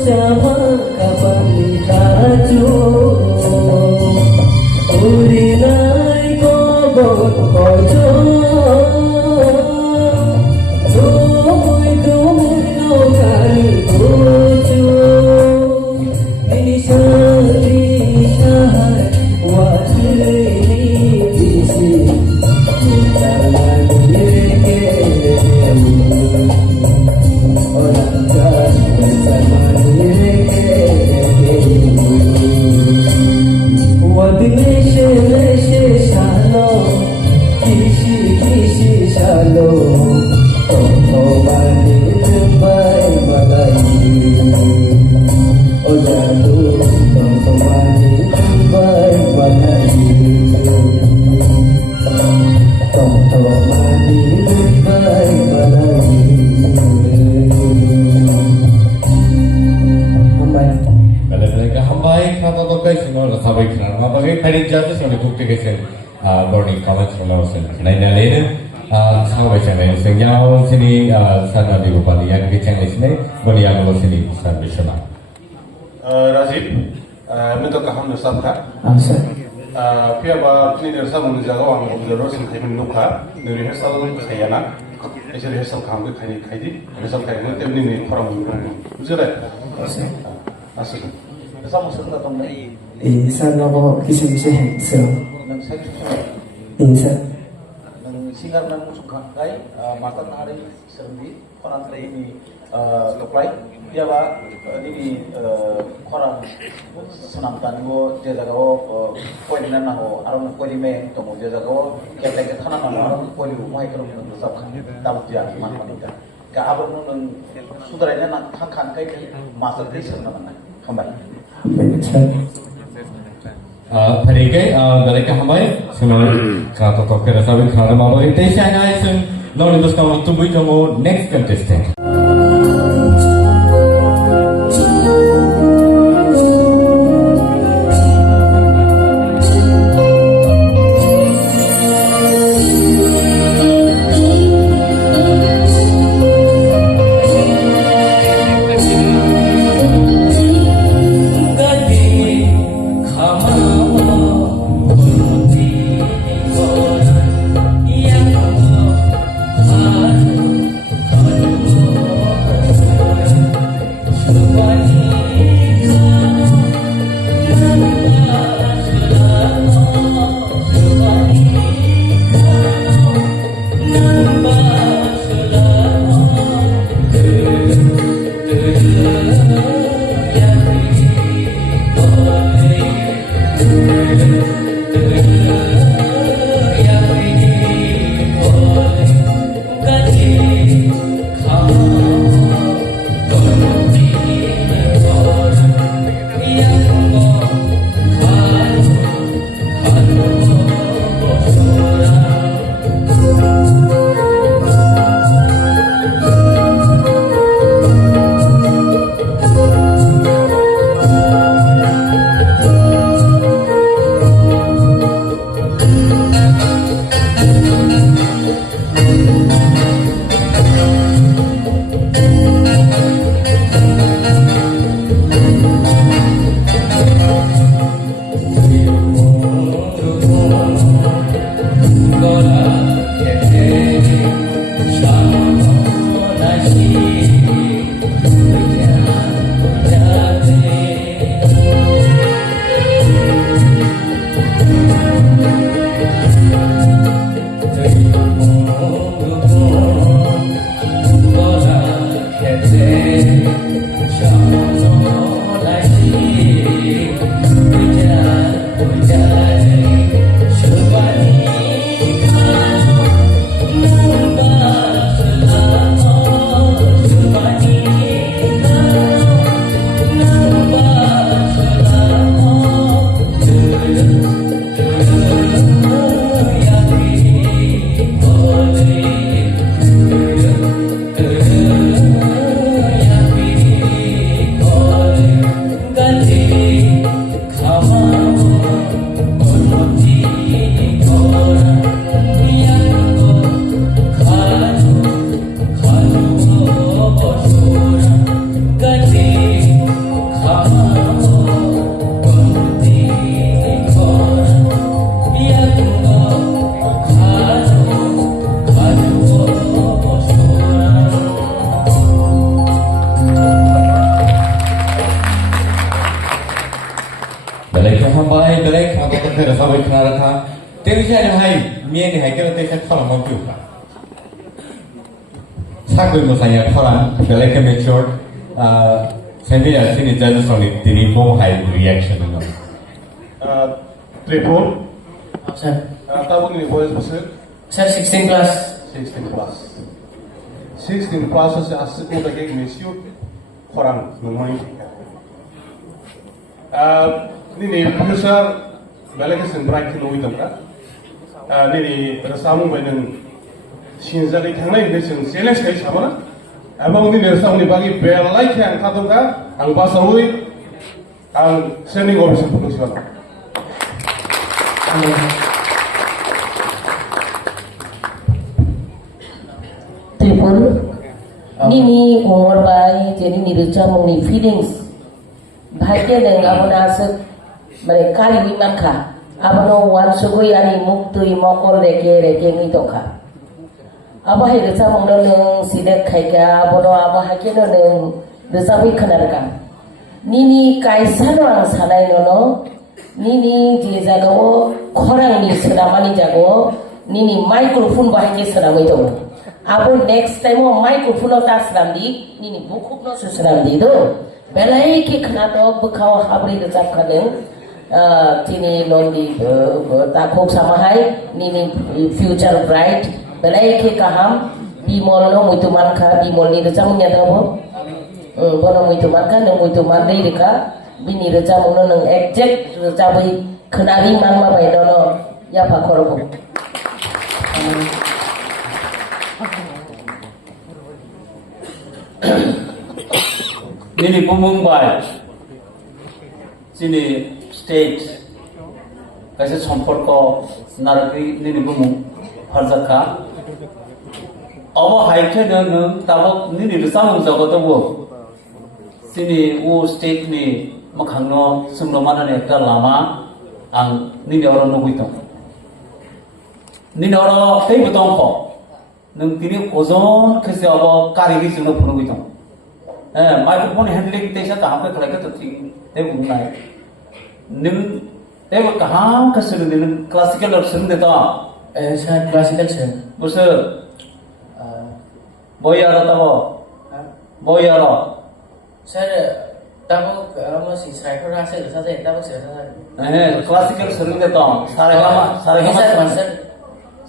sama kapan dikacu urinai kobot kojo Tumuy no kari kojo Ini sari syahar wakili bisi Jalan direke orang kan bersama direke Wadi meshe shalom Kisi kisi shalom Toto bani tembai balayu Oh jatuh Toto bani tembai balayu Toto bani tembai balayu Hambai Balik-balik hambai kata tokai sino sabai kena. Mabagai tadi jatuh sini bukti kesen morning comments melawasan. Naina lain sabai channel senjau sini sana di Bupati yang kecil sini bani yang luar sini besar besar. Rajiv मैं तो कहा हमने सब था Asa फिर अब अपनी रिहर्सल मुझे जगह वहाँ जरूर से खाई में नुका रिहर्सल खाया ना ऐसे रिहर्सल काम के खाई खाई दी रिहर्सल खाई में तेमनी नहीं फरम मुझे रहे Asa ऐसे Sama serta tong Isa nako kisi-kisi hensel nang sa Isa nang singar nang musuk kai mata hari serbi koran ini apply dia ba ini koran senam tango dia jaga poin na ho aron poin me to mo dia jaga kita kita thana na aron poin mai karo sab tabu dia man man dia ka abon nang sudaranya nang kan kai masa tri serna na kembali Betul Parigai balik hambai sino kata tokai sabai kena mabagai tesi angai sen non itu sekarang tunggu jomo next contestant. Yang kira sampai kenal kah? Tapi saya ada hai, mie ni hai kira saya kalau mampu kah? Sakit misalnya orang balik ke mature, saya tidak sini jadi soalnya ini mau hai reaction itu. Tripur, Sir. tabung ini boys besar. Sir, 16 plus. 16 plus. 16 plus saja asal muda kayak mesiu orang memang. Ini besar balik ke sembrak ke Louis Damka. Ini rasamu banyak sinjali tangan ini sen seles kayak sama na. Abang ini rasamu ini bagi belai ke angkat dongka, ang pasarui, ang sending officer production. Tripur, nini umur bayi jadi nirja mungni feelings. Bahagia dengan abang asal mereka ini maka abang wan sugoi ani muktu imokol reke ni toka. Abah nirja mungno neng sidak kaya abang hakia neng nirja mui kenarkan. Nini kaisa orang salai nono, nini je jago korang ni seramani jago, nini microphone bahagia seramai toka. Abu next time microphone tas seramdi, nini buku no seramdi do. Belai ke kenapa bekau habri decap kadang, tini londi takuk sama hai, nini future bright. Belai ke kaham, bimol no muitu manka bimol ni decap munya tahu. Bono muitu manka no muitu mandai deka, bini decap muno neng exact decapai kenari mangma bai dono ya pakorobo. Nini Mumbai, sini state, kasi সম্পর্ক naraki nini bumung harjaka. Abo haike neng tabok nini resamung jago tobo. Sini u state ni makhangno sumromana ni ekta lama ang nini orang nugui tong. Nini orang tei butong ko. Neng tini ozon kasi abo karigi sumno punugui tong. Microphone handling ते ऐसा कहाँ पे खड़ा कर तो ठीक है वो नहीं निम ते वो कहाँ का सुन निम क्लासिकल और सुन देता Sir, classical sir. बस boy आ रहा वो boy आ रहा Sir, tabuk masih saya rasa saja tabuk saya. Classical सुन देता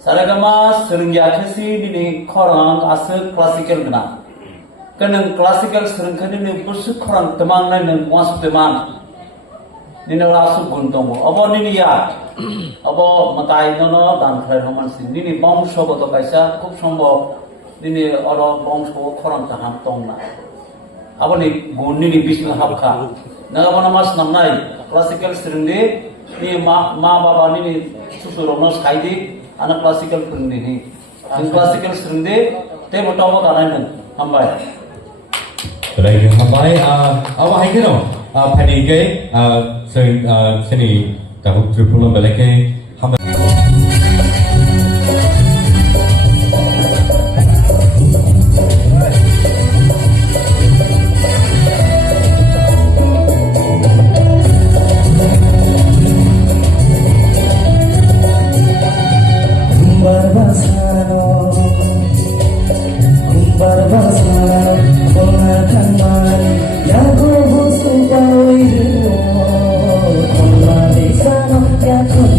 सारे गमा सुन गया किसी भी खरांग आसे क्लासिकल बना Kanang classical serangkani ni busuk korang temang na nang masuk temang. Nini rasu buntong mo. Abo nini ya. Abo matai nono dan kaya roman sin. Nini bangso boto kaisa kup sombo. Nini oro bangso korang kaham tong na. Abo ni gun nini bisna hapka. Naga mana mas namnai classical serangde ni ma baba nini susu ronos kaidi anak classical serangde ni. Classical serangde te boto mo tanai nang hambai. Baik, hambai, awak hai kira, pada ini, seni tahun Tripura balik ke hambai.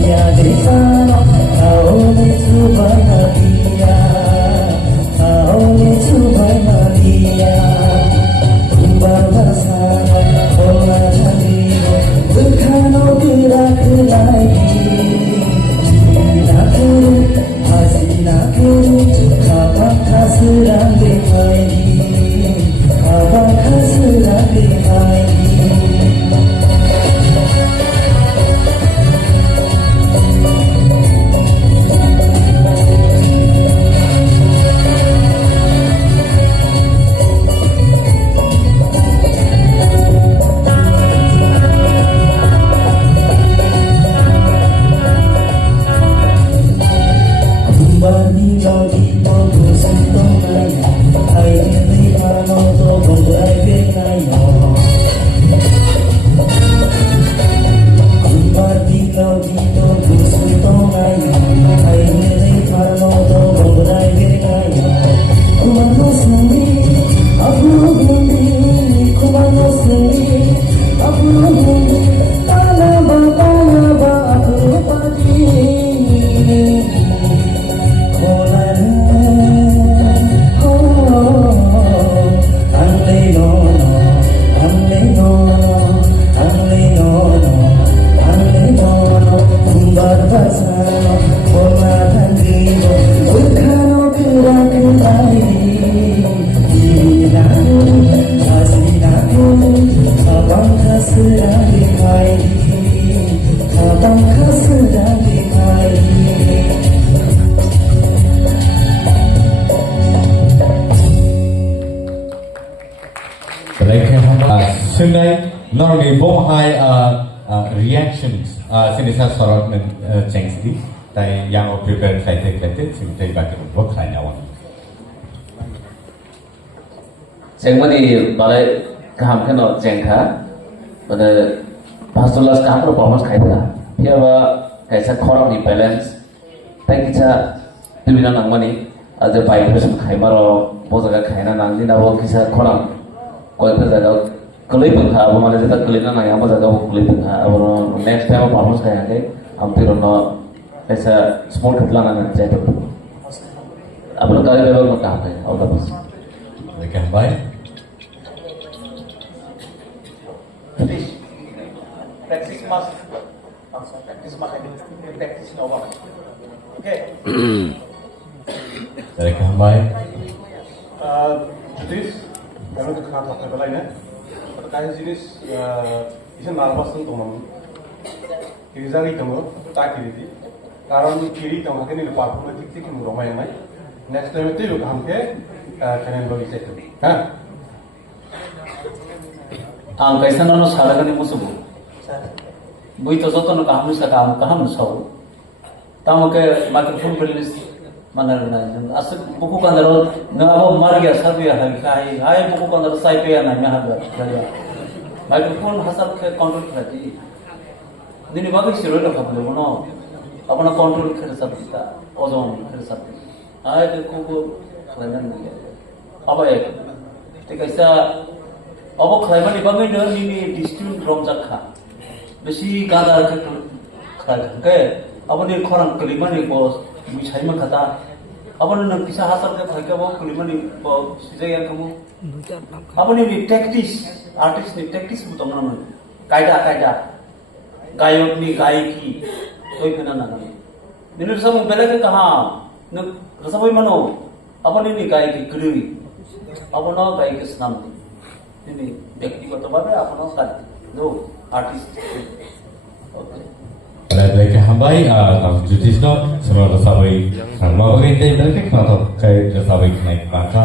Ya Tonight, normally both high reactions. Sinisa sorot change di. Tai yang prepare site collected. Sinisa back in book high now. Jeng mani balai kaham kena jeng kha, pada pastulas kaham performance khai tha. Dia ba kaisa khorang ni balance. Tai kita pilih nang mani ada baik person khai maro, bojaga khai na nang di na bo kisa khorang. Koi ta jaga kelih pengha, apa mana kita kelih na yang apa jaga bo kelih pengha. Apa next time performance khai ake, hampir no kaisa small ketlang na jatuh. Apa lo kali level kaham hai, all the best. Okay, bye. Practice mas, practice mas ini, practice nova. Okay. Okay, bye. Jutis, kalau tu kena pakai belai ni, atau kaya jenis, isan malbas tu tomam. Kiri jari kamu, tak kiri di. Karan kiri kamu kan ini lepas pun tik tik kamu ramai yang lain. Next time itu juga hamke, kalian bagi set. Hah? Ang kaisa nano saraga ni musubu. Bui to joto no kaham sa kaham sau. Tamo ke microphone release manar na. Asuk buku kandaro na abo mar gaya sarbiya hai buku kandaro sai pe na me ha gaya. Microphone hasab ke control krati. Dini bagai siro lo khaplo no. Apna control kare sabta. Ozon kare sabta. Hai buku khalan na. Aba ek. Te kaisa अब खाइबा निबांगै न निनि डिस्ट्रिक्ट रमजाखा बेसी गादा के खाइके अब नि खरं कलिमानि बस मिसाइमा खाता अब न किसा हासल के खाइके बो कलिमानि ब सिजाया कमु अब नि टैक्टिस आर्टिस्ट नि टैक्टिस बुतंगना न कायदा गायक नि गायकी तोय फना ना निनि सब बेले के कहा न रसबय मनो अब नि गायकी गरुई अब न गायकी स्नान ini व्यक्तिगतভাবে আপনার কাজ no artist okay Like hambai jutisno semua sabai sama bagai tay berarti kenapa kayak sabai naik bangka.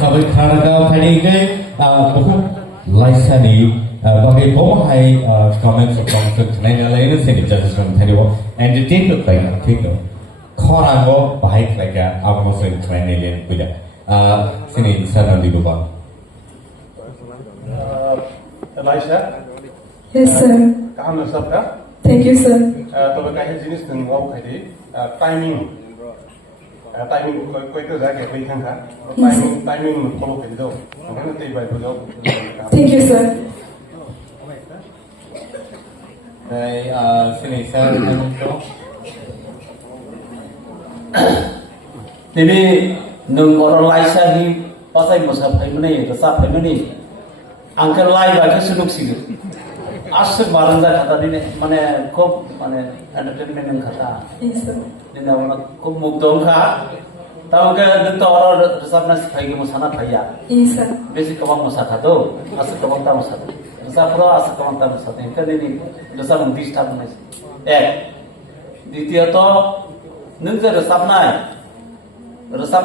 Sabai Canada Penny buku Laisani bagi bohai comments of concert nai nalai na sini judges from Penny and the team look like take no Korango baik laga aku mau sering keren alien beda. Sini sana di luar. Elisha, Yes, sir. kamu nasab ka? Thank you, sir. तो कहीं जिनिस नंगाव खायदे टाइमिंग कोई तो जाके कोई खांगा टाइमिंग में फॉलो कर दो मैंने तेरी बात बोलो Thank you, sir. Sini sana itu. Jadi nung orang laisa hi pasai musa pai mana ya, rasa pai mana? Angker lai bagi sunuk sih. Asal barang dah kata ni, mana kop mana entertainment yang kata. Yes, sir. Ini orang kop mukdong kah? Tahu ke itu orang rasa nasi pai ke musa na pai ya. Yes, sir. Besi kawang musa kado, asal kawang tak musa. Rasa pura asal kawang tak musa. Ini ni rasa mungkin start mana sih? Dia tu nunggu resap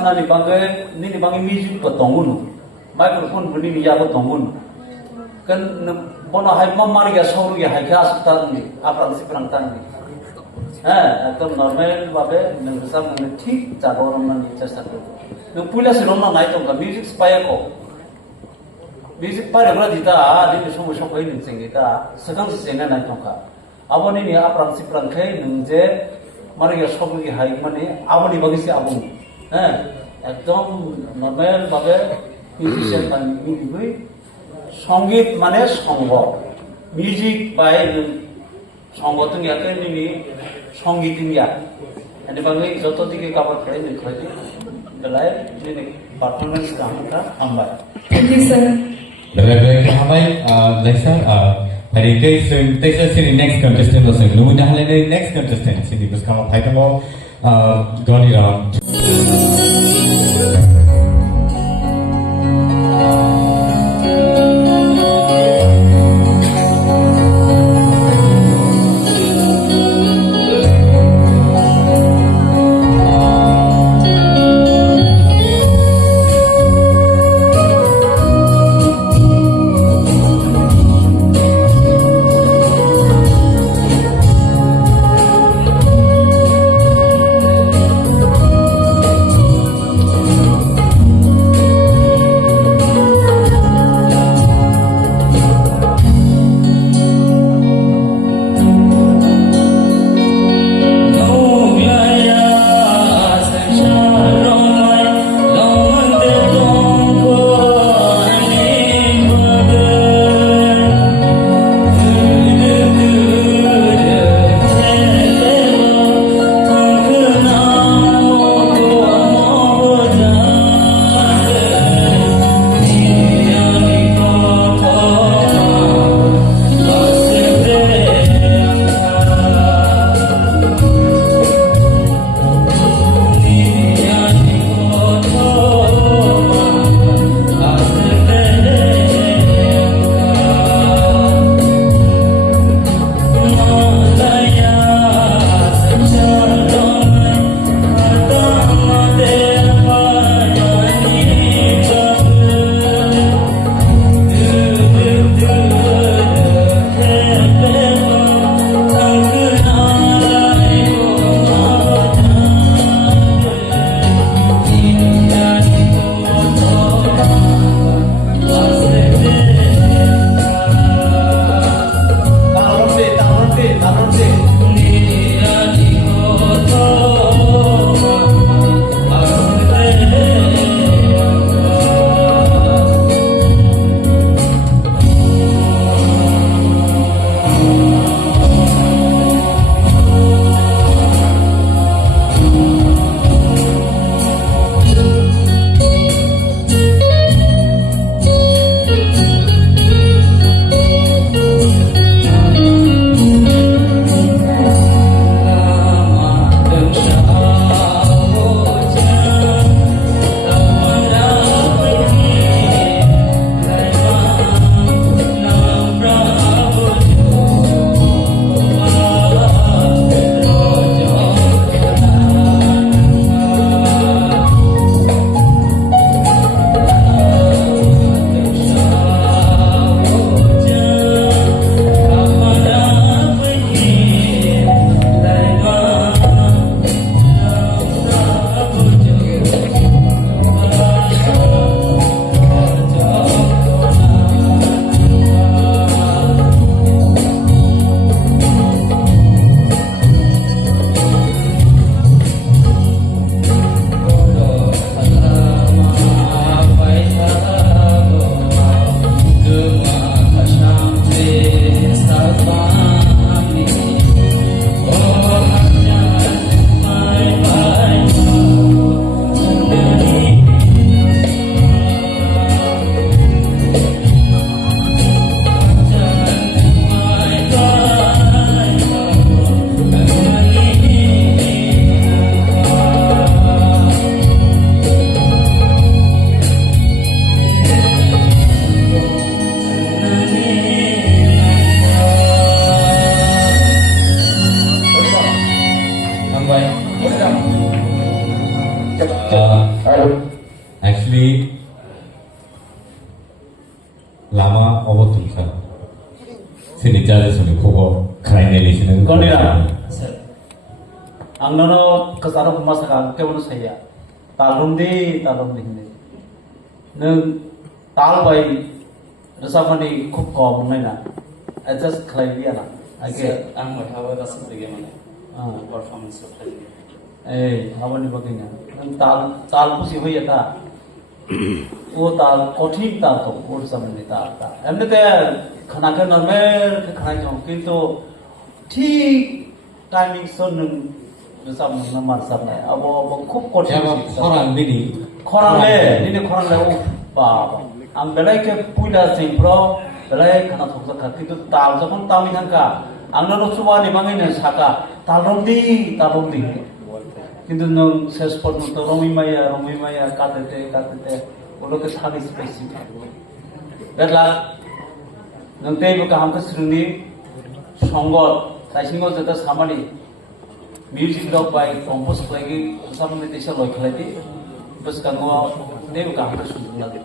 na ni bangge music ko tongun microphone buni ni ya ko tongun kan bono hai mari ga sauru ya hai ka astan ni apran si prangtan ni ekdom normal babe nung resap ni thik jagor na ni chesta ko nung pula se rom na nai to music spaya ko music pa ra dita ni so so ko ni singita sakang se na nai to ka aboni ni apran si prangkai nung je mari ga sauru ya hai mane aboni bagi si abong একদম নর্মাল ভাবে মিউজিশিয়ান বানিয়ে সঙ্গীত মানে সঙ্গ music by সঙ্গ তো ইয়াতে নিনি সঙ্গীত ইয়া এনে ভাবে যত দিকে কভার করে নি কই বেলায় নিনি পারফরম্যান্স কামটা আমবাই Thank you, sir. Lebih hambai, Lisa. Hari ini sini next contestant langsung. Lalu dah lagi next contestant sini bersama Python mau goni round. Actually, lama obotum sa. Sinijala suni kobo kraineli sini. Konira. Ang nono kasaro masaka kemono saya. Talum di ini. Nung tal bai resapani খুব কম নাই না. Adjust khlai dia na. Age ang mathawa rasa sige mane. Performance of khlai. Hamani bagina. Nung tal pusi hoya ta. O tal কঠিন tal to ওর সামনে tal. এমনিতে খানাকে নরমাল খানাই যাও কিন্তু ঠিক টাইমিং সন resap namar sabne abo খুব কঠিন Koran bini. খরালে নিনে খরালে ও বাবা আম বেলাইকে পুইলা সিংপ্রো বেলাই খানা থকসা কিন্তু তাল যখন তামি থাকা আংনা নসুবা নিমাঙাইনে সাকা তালরমদি কিন্তু নং শেষ পর্যন্ত রমিমাইয়া কাটেতে ওলোকে থাকি স্পেসি বেলা নং তেইব কাহামকে শ্রুনি সংগত সাইসিংও যেটা সামানি মিউজিক রক বাই কম্পোজ খালাইগি সামনে দেশে লয় খালাইদি bus kamu dia bukan harus lagi.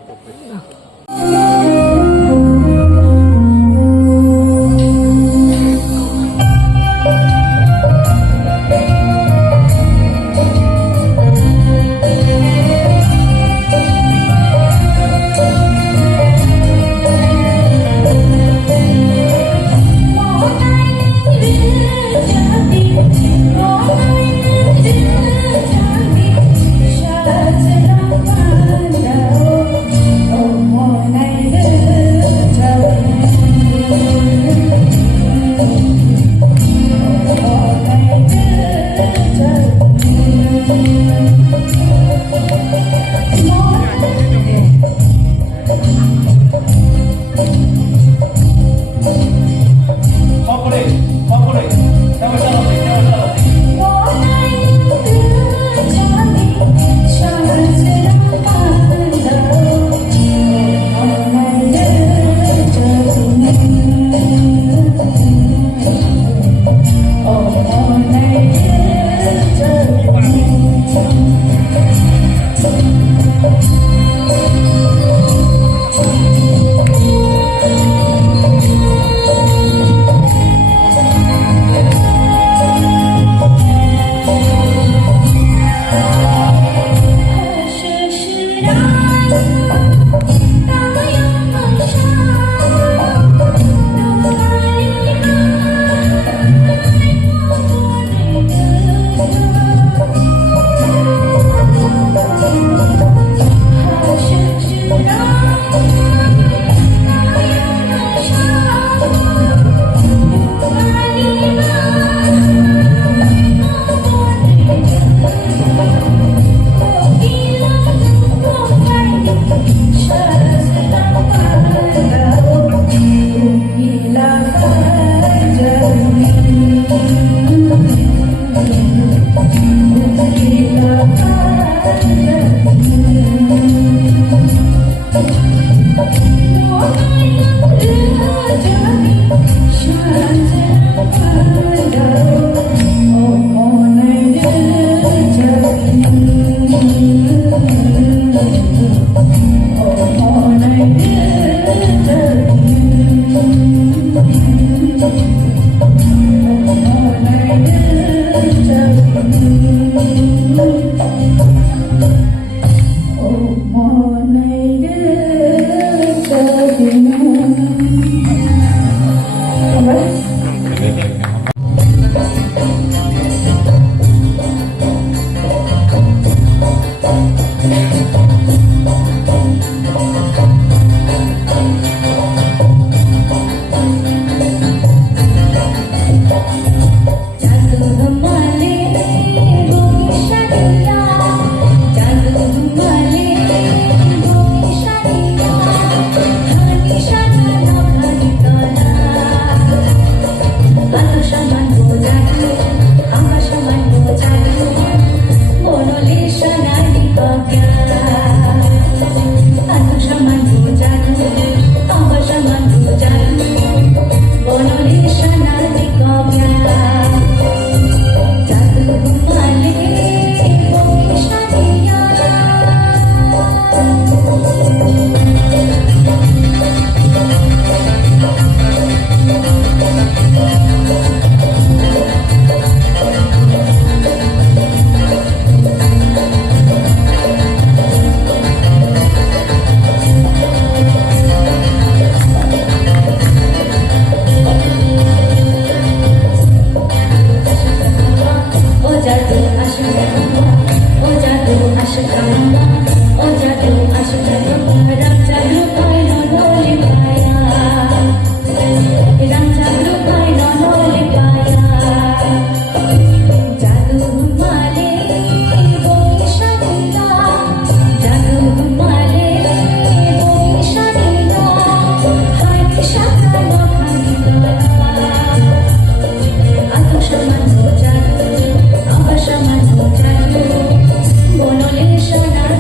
Mono Lisa Nani Pagya Shana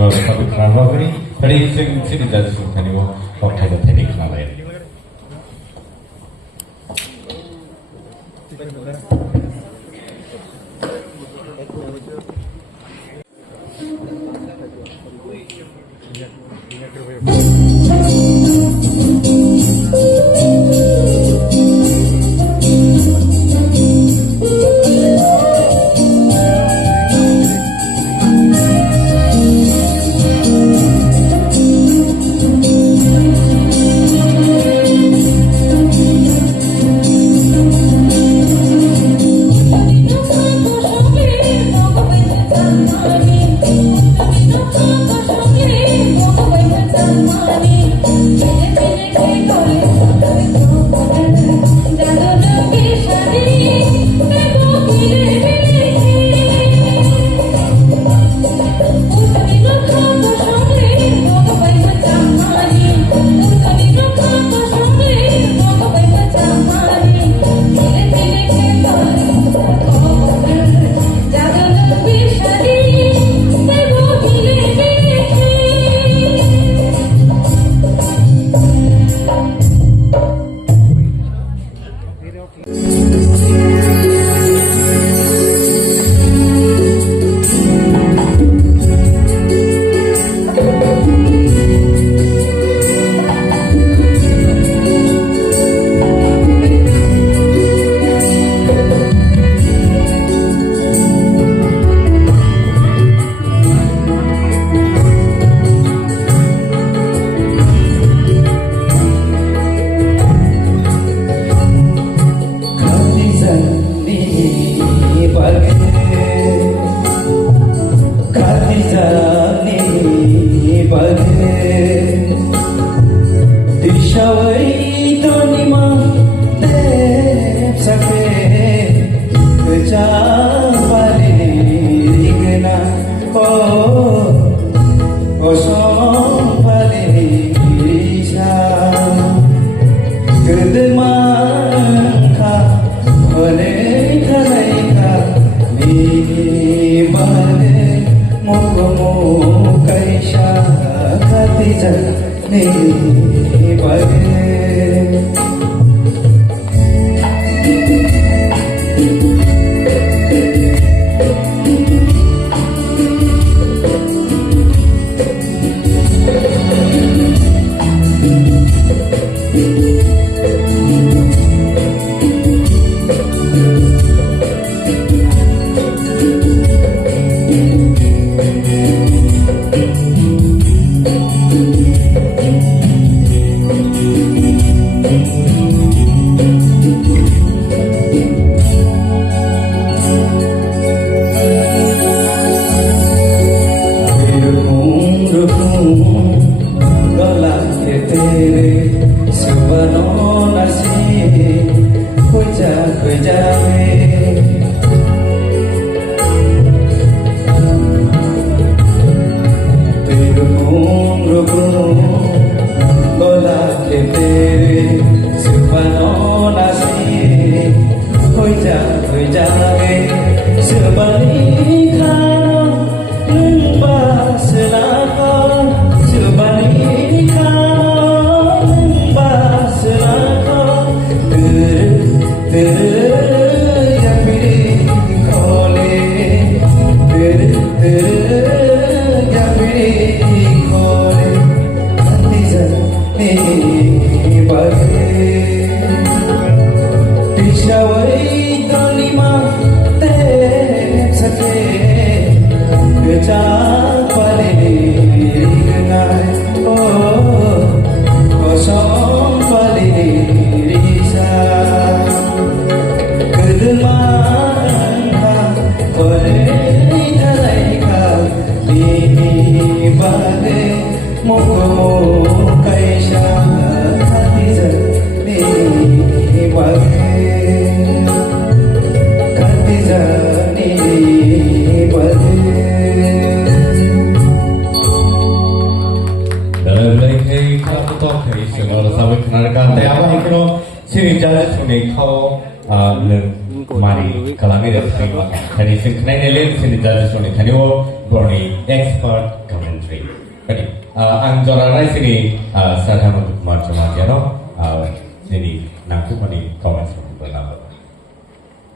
Well, the public crowd, but it's in city judges who can you walk to the penny club. Expert commentary. Tadi, angjoran sini sadar untuk macam-macam, no? Sini nangkup ni komen benar.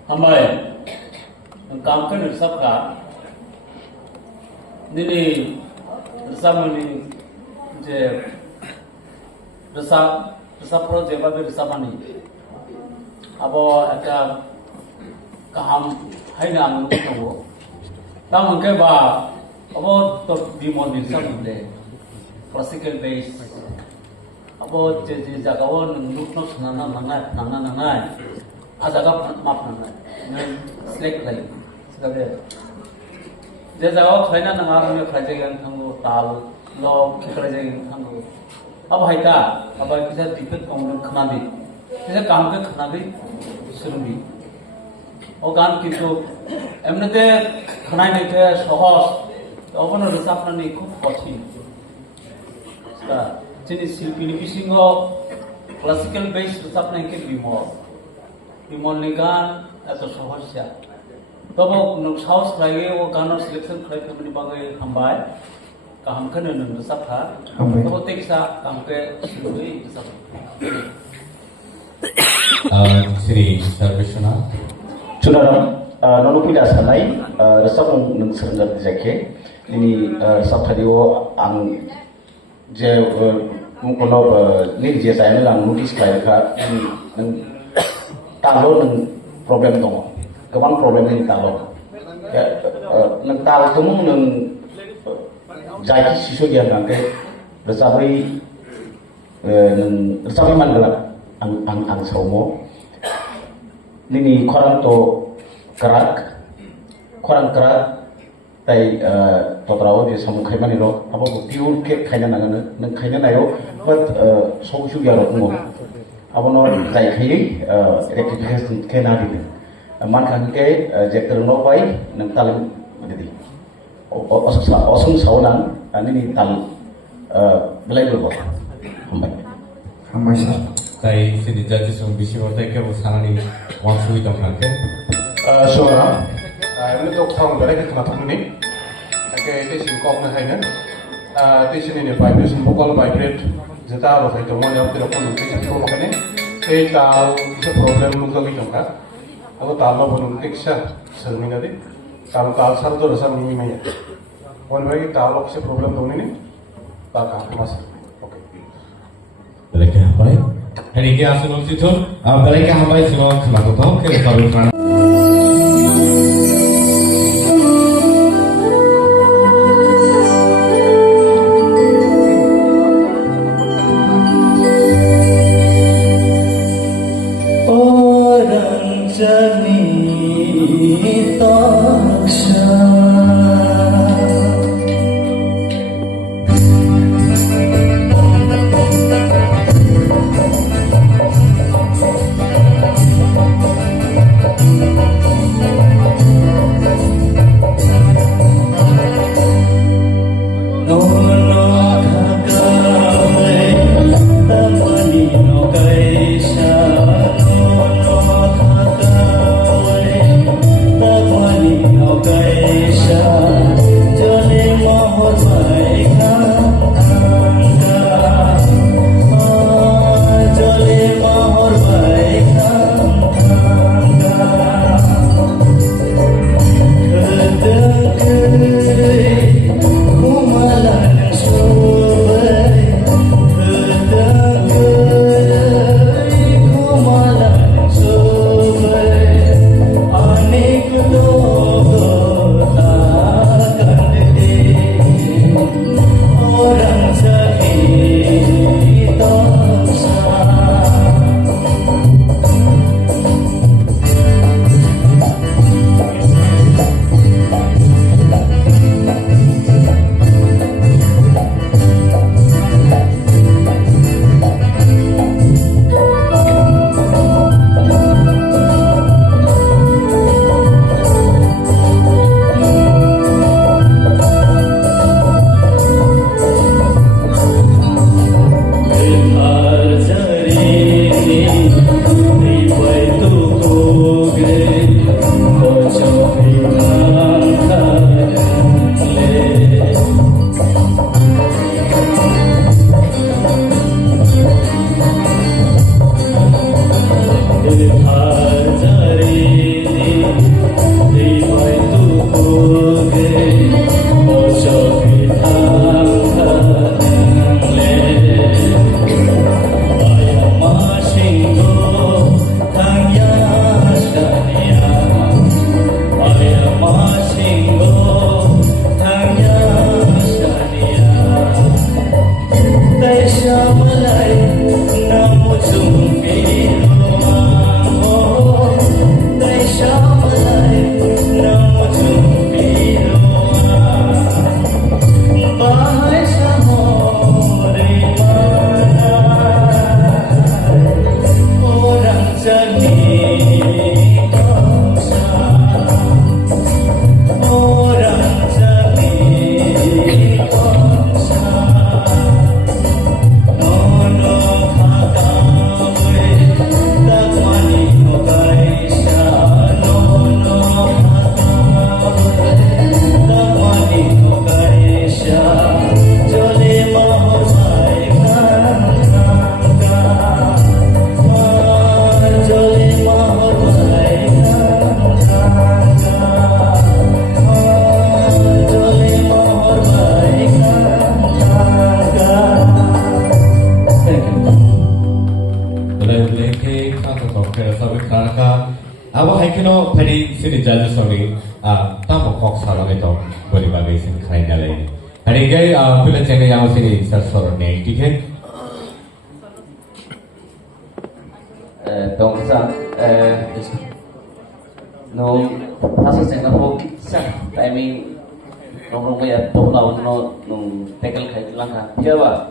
हमारे काम के सब का निनी सब में जे रसा प्रो जेबा बे रसा मानी अब एक काम है ना हम तो तब उनके बाद अब तो डिमोन सब ले क्लासिकल बेस अब जे जगह वो नुट नो सुनाना नंगा आजागा माफ नंगा स्लेक लाइ सगळे जे जागाव खायना नङा आरो खायजायगोन थांगो ताल ल खिखरायजायगोन थांगो अब हायता अब किसा दिक्कत कौन खनादि किसा काम के खनादि सुरुंगी ओ गान किन्तु एमनेते खनाय नायते सहज अबनो रोजाबनानै खूब कठिन दा जोंनि शिल्पीनि बिथिङाव क्लासिकेल बेस रोजाबनायखौ बिमलनि गान एत सहजया तबो नों साहस खालायो ओ गानाव सिलेक्शन खालामनायनि बागै हामबाय गाहामखौनो नों रोजाबखा तबो टेक्सआ गाहामखौ सुरुयै रोजाब Sini Sarveshwana. Saudara, nono pila sanai resap nung serenggat jake ini resap tadi ang je mungkono ni je saya lang notice kaya ka nung talo nung problem dong, kebang problem ini talo ya nung talo tu nung jaki sisu dia nangke resapi nung resapi mangalak ang saumo nini korang to kerak tai totrawo di samu khaimani ro abo tiur ke khaina nangana nang khaina nayo but sogu ya ro mo abo no tai khai rectification ke na di man kan ke je kerno pai nang talim di osung saunan nini tal belai bo hambai sir Tai sini jadi sung bisi waktu ke usahani waktu itu kan ke? Saudara, ini untuk tahun dari kita tahu ni, okay, itu sih kau nak hai na, itu sini ni vibration vocal vibrate, jeta apa itu mau yang tidak pun itu sih kau makan ni, tahu itu problem nunggu gitu kan, aku tahu lah pun ekstra sering ni, kalau sar tu rasa mimi maya, orang bagi tahu itu problem tu ni, tak apa masih, okay. Mereka apa ni? Hari ini asal itu, mereka apa sih mau kemana ke kalau mana? know, Paddy, City Judges only, Tamo Cox Halameto, Bolivar Basin, Kainale. And again, Village and Young City, Sasor, name, ticket. Donc ça, no, pasal saya nak kisah, timing, orang punya tahu no, tackle kait langkah, dia apa?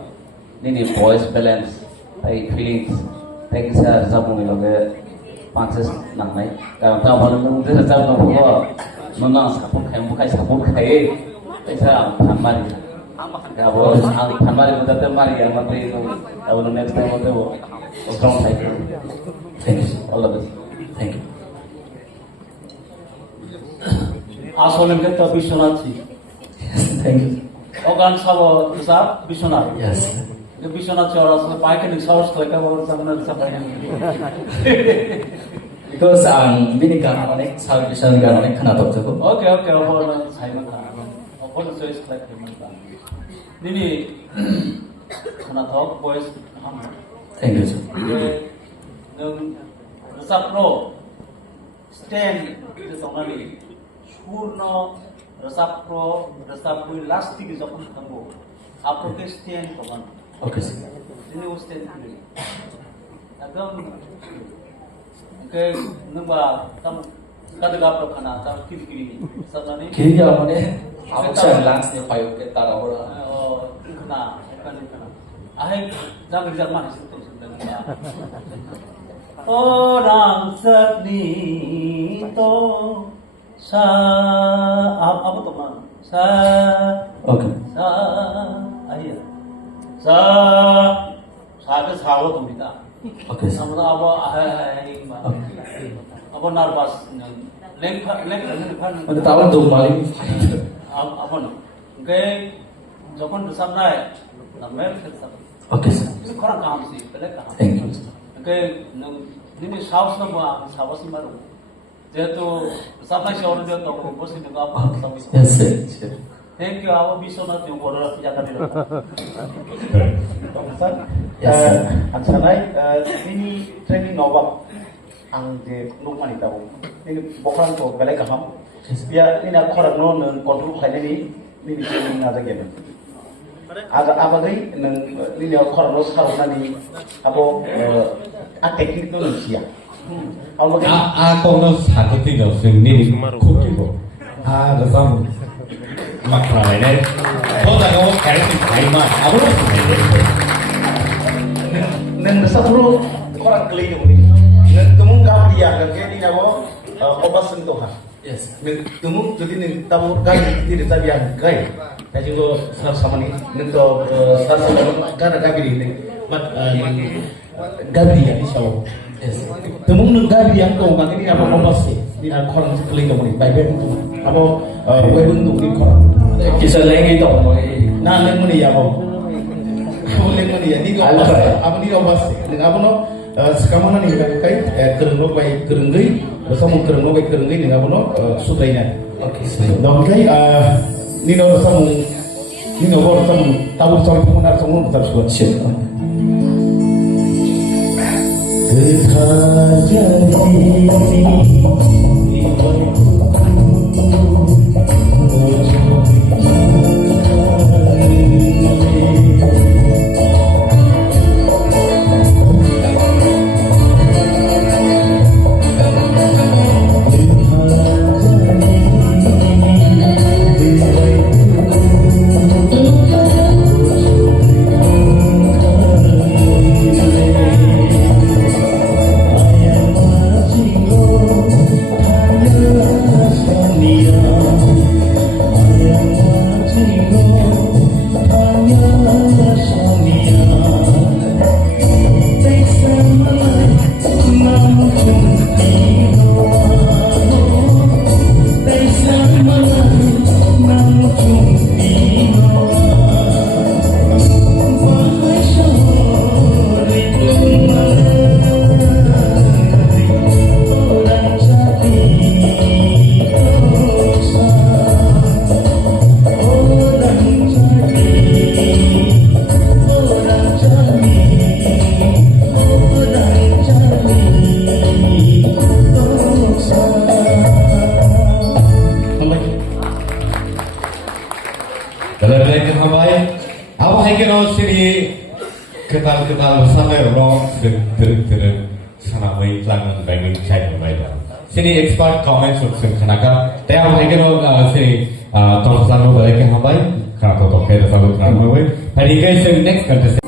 Ini voice balance, feelings, kisah sabun ini loge, pances nangai, kalau tahu kalau mungkin saya tahu no, nona sabun kai, kisah phamari, kalau phamari betul betul mari, yang mati itu, kalau next time itu, strong side. Thank you. All the best. Thank you. আসলে তো Biswanath Thank you. ওখান সব সব বিশ্বনাথ Yes. বিশ্বনাথ চর আসলে পাইকারি সাহস তো এটা বড় সামনে সবাই Because bini kan onek salvation kan onek kena top jago. ওকে ওকে ওপর সাইমা খান ওপর চয়েস লাইক নিনি খানা থক বয়েস হাম Thank you, sir. nung resapro stand itu songali surno resapro lastik যখন থাকবো আপনাকে stand করবেন Okay, sir. ini stand kiri একদম ke nungba tam kada gapro khana tam kiri kiri sabani Kiri ya mane abang saya lance ni payu ke tara ora. khana kan ahai jang mana situ orang seni to sa apa teman sa Okay. sa ayah sa sa sawo tumita Okay, sir. sama apa ahai apa nervous leng Mana tahu dong maling. apa no okay যখন সামনে নামের খেলতে Okay, sir. kurang kaham sih pelek kaham Thank you, sir. Oke, ini saus nama saus baru. Dia tu sampai seorang dia tahu bos itu apa saus. Yes, sir. Sure. Thank you, awak bisa nanti orang jaga diri. Yes, sir. Ansanai, ini training nova. Ang je nukmani tahu. Ini bukan tu pelek kaham. Dia ini nak korang non kontrol kaya ni training ada game. Aga abagai nang ini korang los kalau nani abo teknik tu nanti ya. Abagai Ako no satu tidak sendiri kukibo. Rasam maklai ne. Kau tak kau kerja kaima, apa lo sendiri? nang sapro korang keli ni. Nang tumung kau dia kerja ni abo obat sentuhan. Yes. Tumung jadi ni tahu kan tidak tahu yang gay. Jadi tu sama ni, nento sama kan ada gabri ni, mat gabri yang di sawo. Yes. Temung nung gabri yang kau kan ini apa sih? Ini aku orang sekali kau ni, baik tu. Apa wedding tu ni korang. Kisah lagi tu. Nah, neng mana ya apa? Kau neng mana ya? Ni kau apa ni kau sih? Neng apa no? Sekarang ni kai kerengok baik kerengai, bersama kerengok baik kerengai neng apa no? Sudainya. Okay, sir. Donc kai ni no sama tahu sama pengguna semua betul sudah. Sure. Abo hai ke no sini ketal sampai orang terus sana mai langan bangun cai mai dah. Sini expert comments untuk kenaka. Tapi abo hai ke no sini tolong selalu balik ke hambai. Kenapa tu kaya selalu kenapa mai? Hari guys next contestant.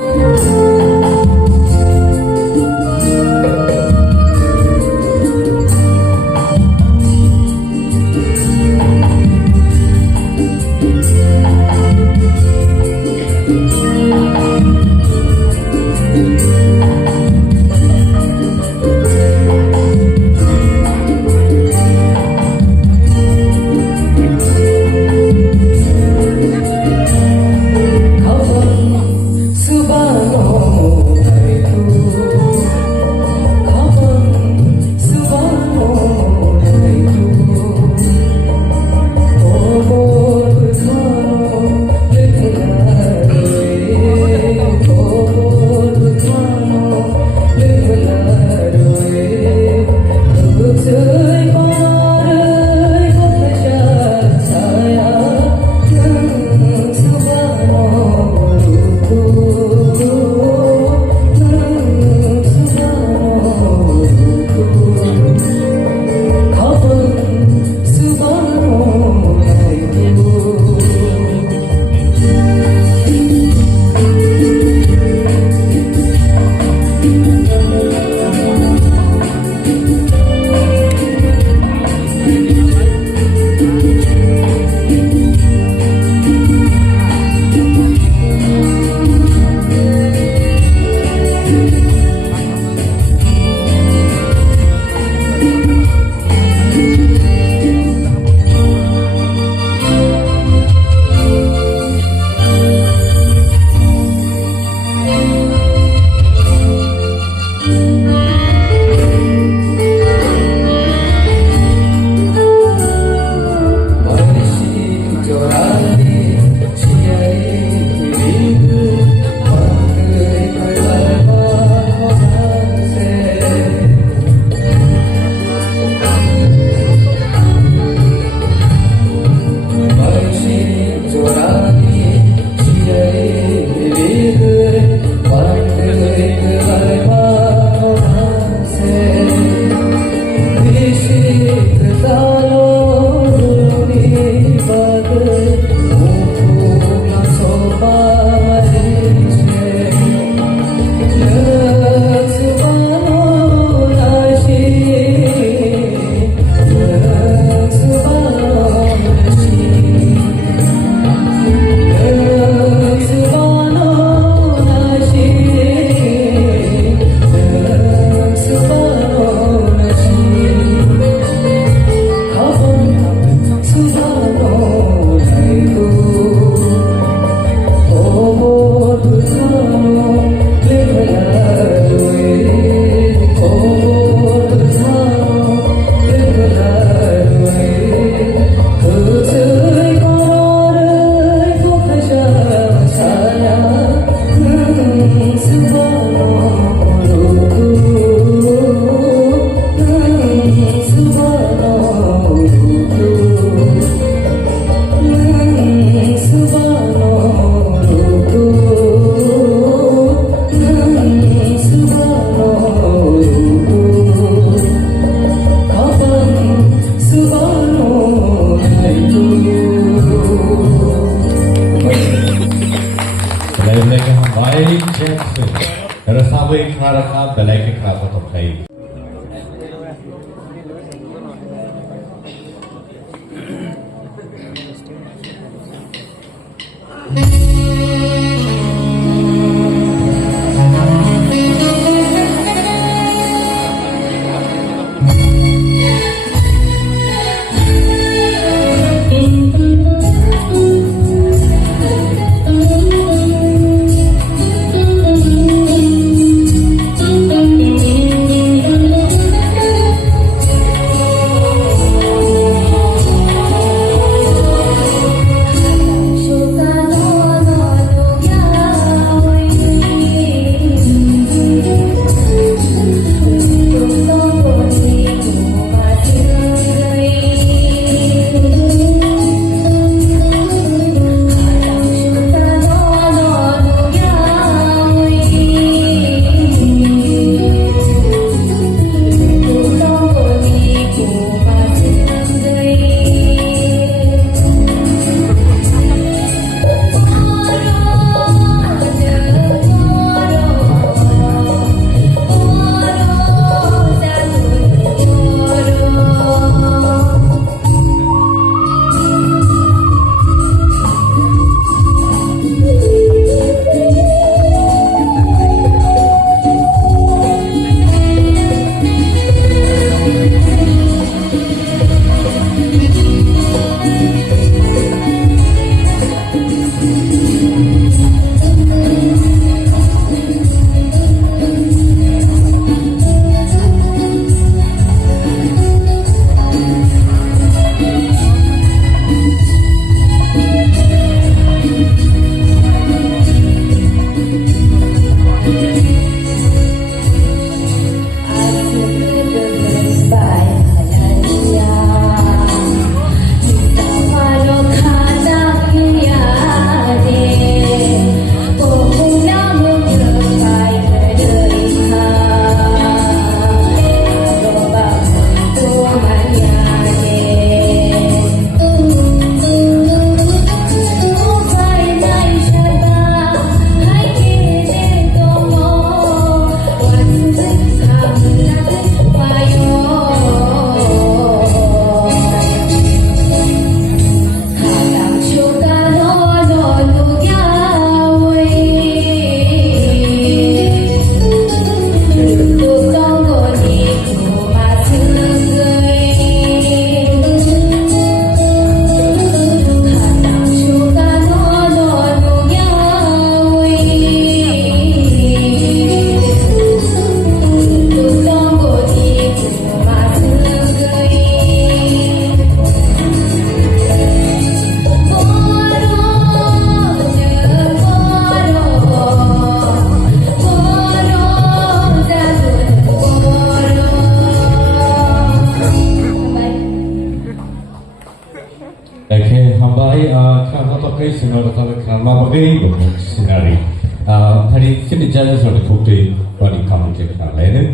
Bagai Sinari. Hari kini jalan soal bukti wali kamu cekak lainnya.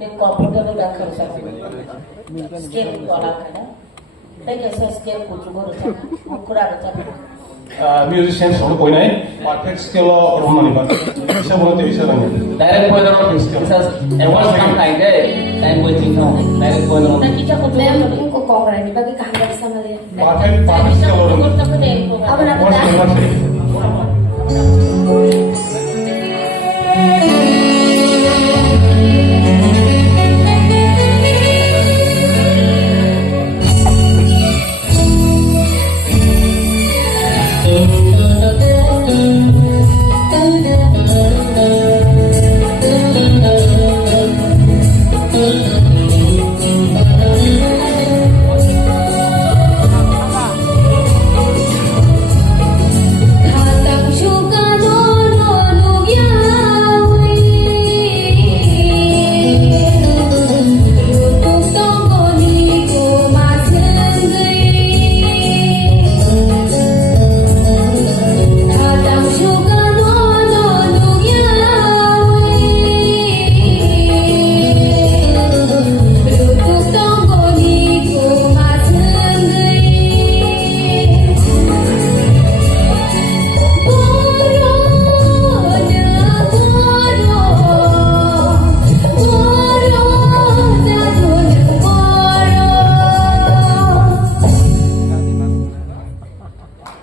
Ni komputer udah kerja. Skill orang kan? Tapi saya skill kucing orang, ukuran orang. Musician solo koi naik, perfect skill orang mana bisa boleh tu bisa lagi. Direct point of bisa awards come time deh, time waiting no, direct point of. Tapi kita kucing मैं orang. उनको कॉल करेंगे बाकी कहाँ का समझ लिया Perfect skill orang. Apa nak What's the message? Hatang suka no yawi Lutuk tonggo ni ko masengui Hatang suka no yawi Lutuk tonggo ni ko masengui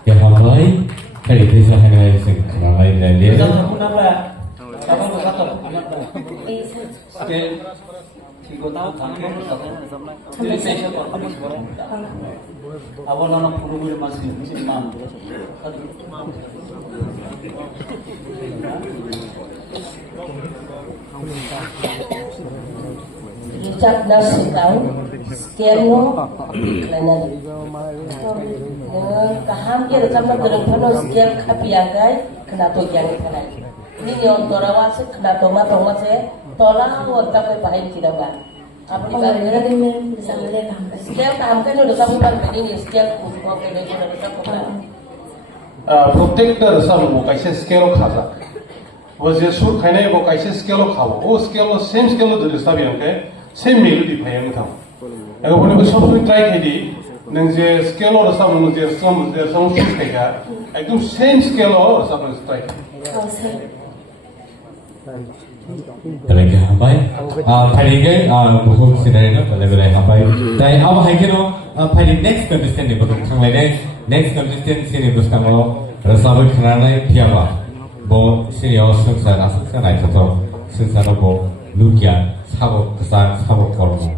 Ya hamai hari desa hangai sing kenalai dan dia. Kamu napa? Kamu berkata, oke, tiga tahun kamu berkata, jadi saya kamu sekarang, awal anak puluh masih mam. Richard nasi tahu, skill no, kerana hampir sama gerumpan skill kapiagai kena tu yang kena. Ini yang torawas kena toma se tola waktu apa pahin tidak ban. Apa ni और मेरा kan? दिन में समझ लिया कहाँ का Skill काम kan udah kamu ban ini skill kumpul ke dia udah kamu ban. प्रत्येक रसाम वो कैसे स्केल खाता वो जे सुर खाने वो कैसे स्केल खाओ वो स्केल सेम स्केल दरिस्ता भी हमके सेम मेलोडी भाई हम था अगर वो ने सब कुछ ट्राई की नंग जे स्केल और रसाम जे सम सुर खाएगा एकदम सेम स्केल और रसाम ट्राई और sir Talaga hamai. Hari ke buku sinari no balai hamai. Tapi apa hari ke no hari next contestant ni bukan sang lain next contestant sini bukan lo rasabu kenalai tiapa. Bo sini orang sengsa sengsa naik tu sengsa no bo lukian sabo kesan sabo kormo.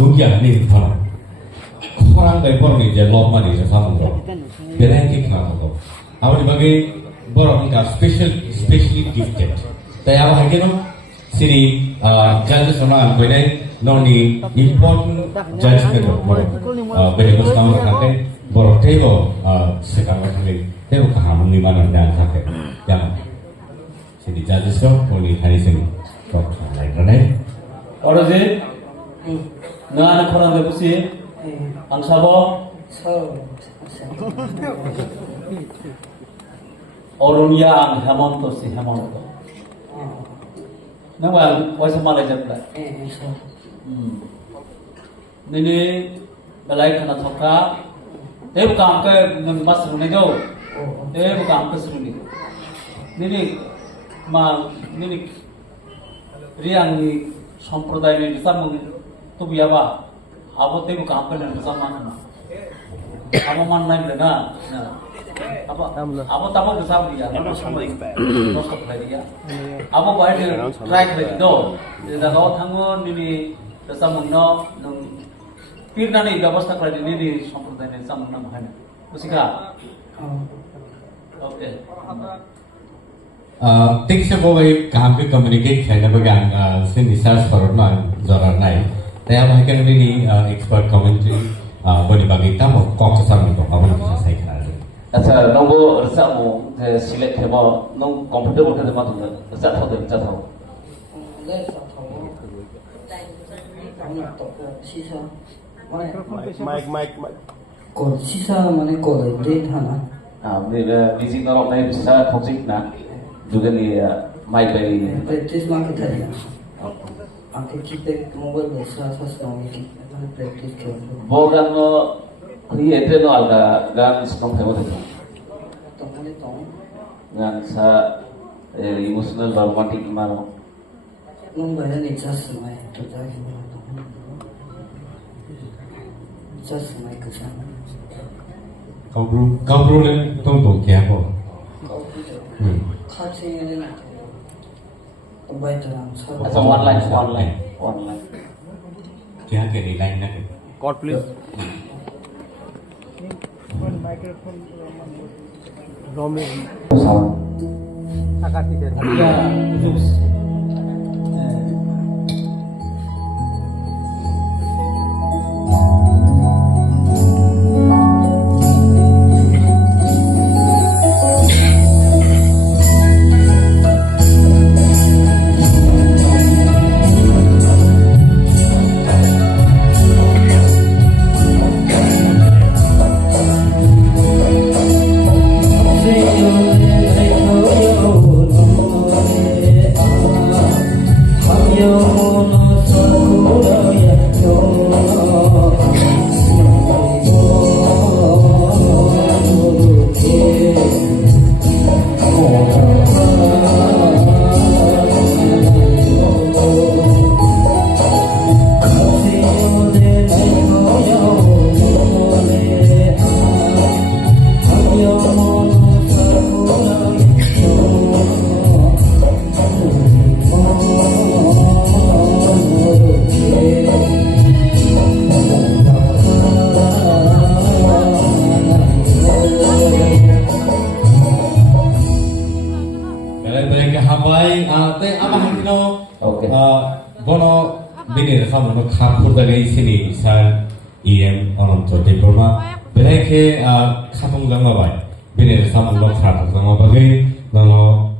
무기야 네 바로 코랑가이 버럭 이제 럽만 이제 사는 거 베랭기 키나는 거 아버지 bagay 버럭이가 스페셜리 gifted tayo 하기는 sini judges na pwede noni important judgment mo beri ko sa mga kate borok tayo sekarang ini tayo kahamon ni mana dan kate yang sini judges so poni hari sini kok lain kan 어르신 너 안에 코란데 부시 안 사고 어른이야 해먼토시 해먼토 nang wasa malay jabla nini balai khana thoka dev kaam ka mas rune jo dev kaam ka sruni nini nini riang ni sampraday ni samung tu biaba abo dev kaam ka nan saman abo man nai na abo tabo ke sabu ya abo samai nosto khai dia abo bai try khai do da go thango nini samung no nung pirna ni ব্যবস্থা khai nini sampraday ni samung na bhai usika okay ठीक से वो भाई काम के कम्युनिकेट करने बगान से निसार स्वरूप में जरूर नहीं तैयार है कि नहीं एक्सपर्ट कमेंट्री बनी बाकी तब कौन सा सामने को अपन किसा सही करा रहे अच्छा नंगो रसामो सिलेक्ट है वो नंग कंफर्टेबल है तो मतलब जाता हो माइक कौन सीसा माने कौन दे था ना मेरा म्यूजिक नॉट नहीं bisa toxic ना juga ni mic by practice मा के था आके कीपे मोबाइल में साथ नॉर्मली practice कर bogan no create no alga gan song hay mo तो मैंने तो gan sa emotional romantic mano nung ba yan just mai to jahi just mai ka sa kabru le tong to kya ko kha che ne na to bai ta nam sa अच्छा online क्या करे लाइन ना करे God please. ya itu bono bini sama no kapur dari sini isal em onom to de burma beleke kapung lama bai bini sama no kapur lama bagai no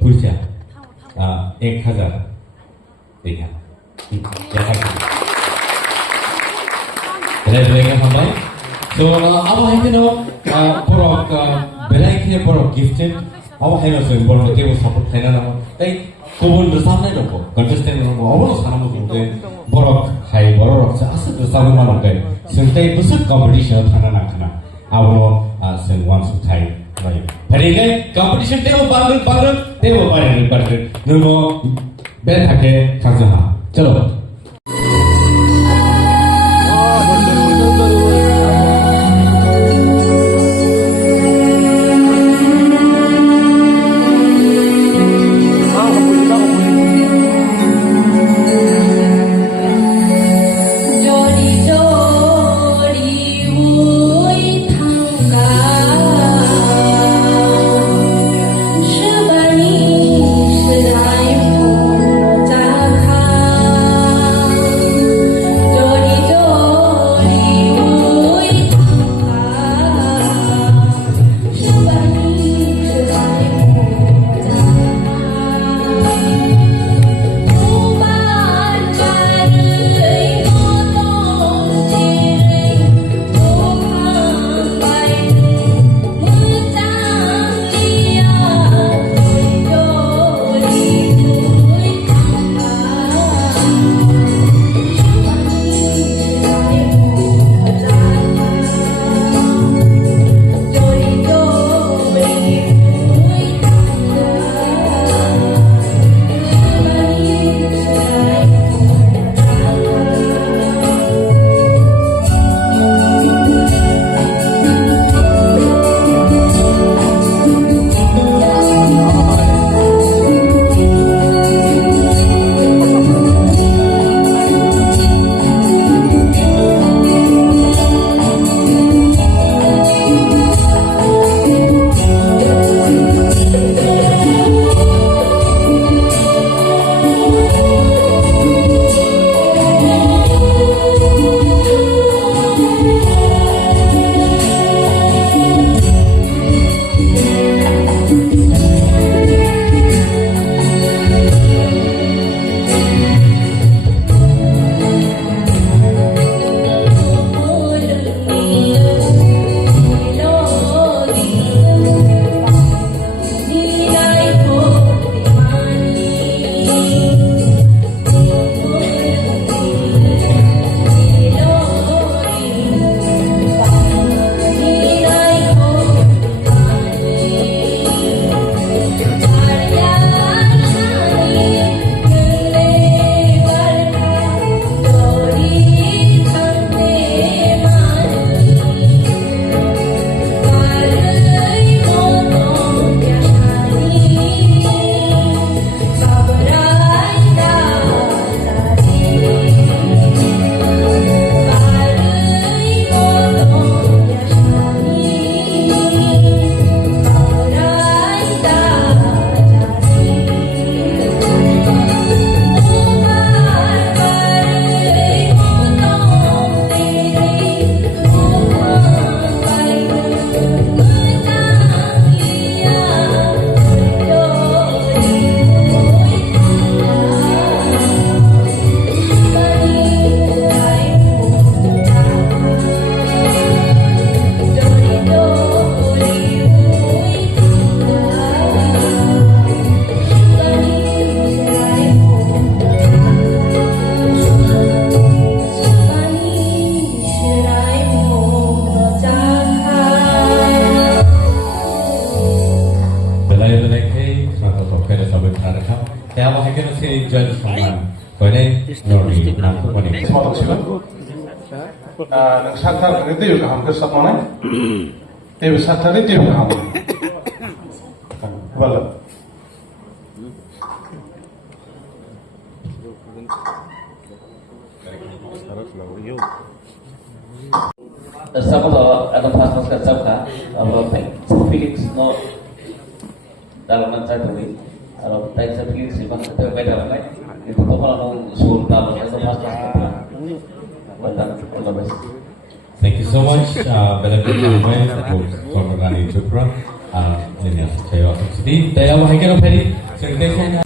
puja 1000 देखा beleke hambai so aba hino borok beleke borok gifted aba hino so borok tebo support thena na tai kubun bersama dong, kontestan orang awal sana mungkin borok hai borok asal bersama mana kan, sentai besar competition thana nak kena, awal sen one sutai, baik. Hari ini competition tebo bareng, nunggu berhake kazaha, calo. haikeno sini judge sangman. Koine nori namko koni. Semua tak sila. Nang saktar nang itu juga hampir satu mana. Tapi saktar itu juga hampir. Walau. Sama lo atau pas kerja kan, kalau Felix no dalam mencari duit, kalau tanya Felix sih bang itu beda lah, itu tuh kalau suruh dalam atau pas kerja, betul betul. Thank you so much, Belakang Ramai, for Rani Chopra. Ini saya waktu sedih. Saya mau haikeno Ferry. Cerita.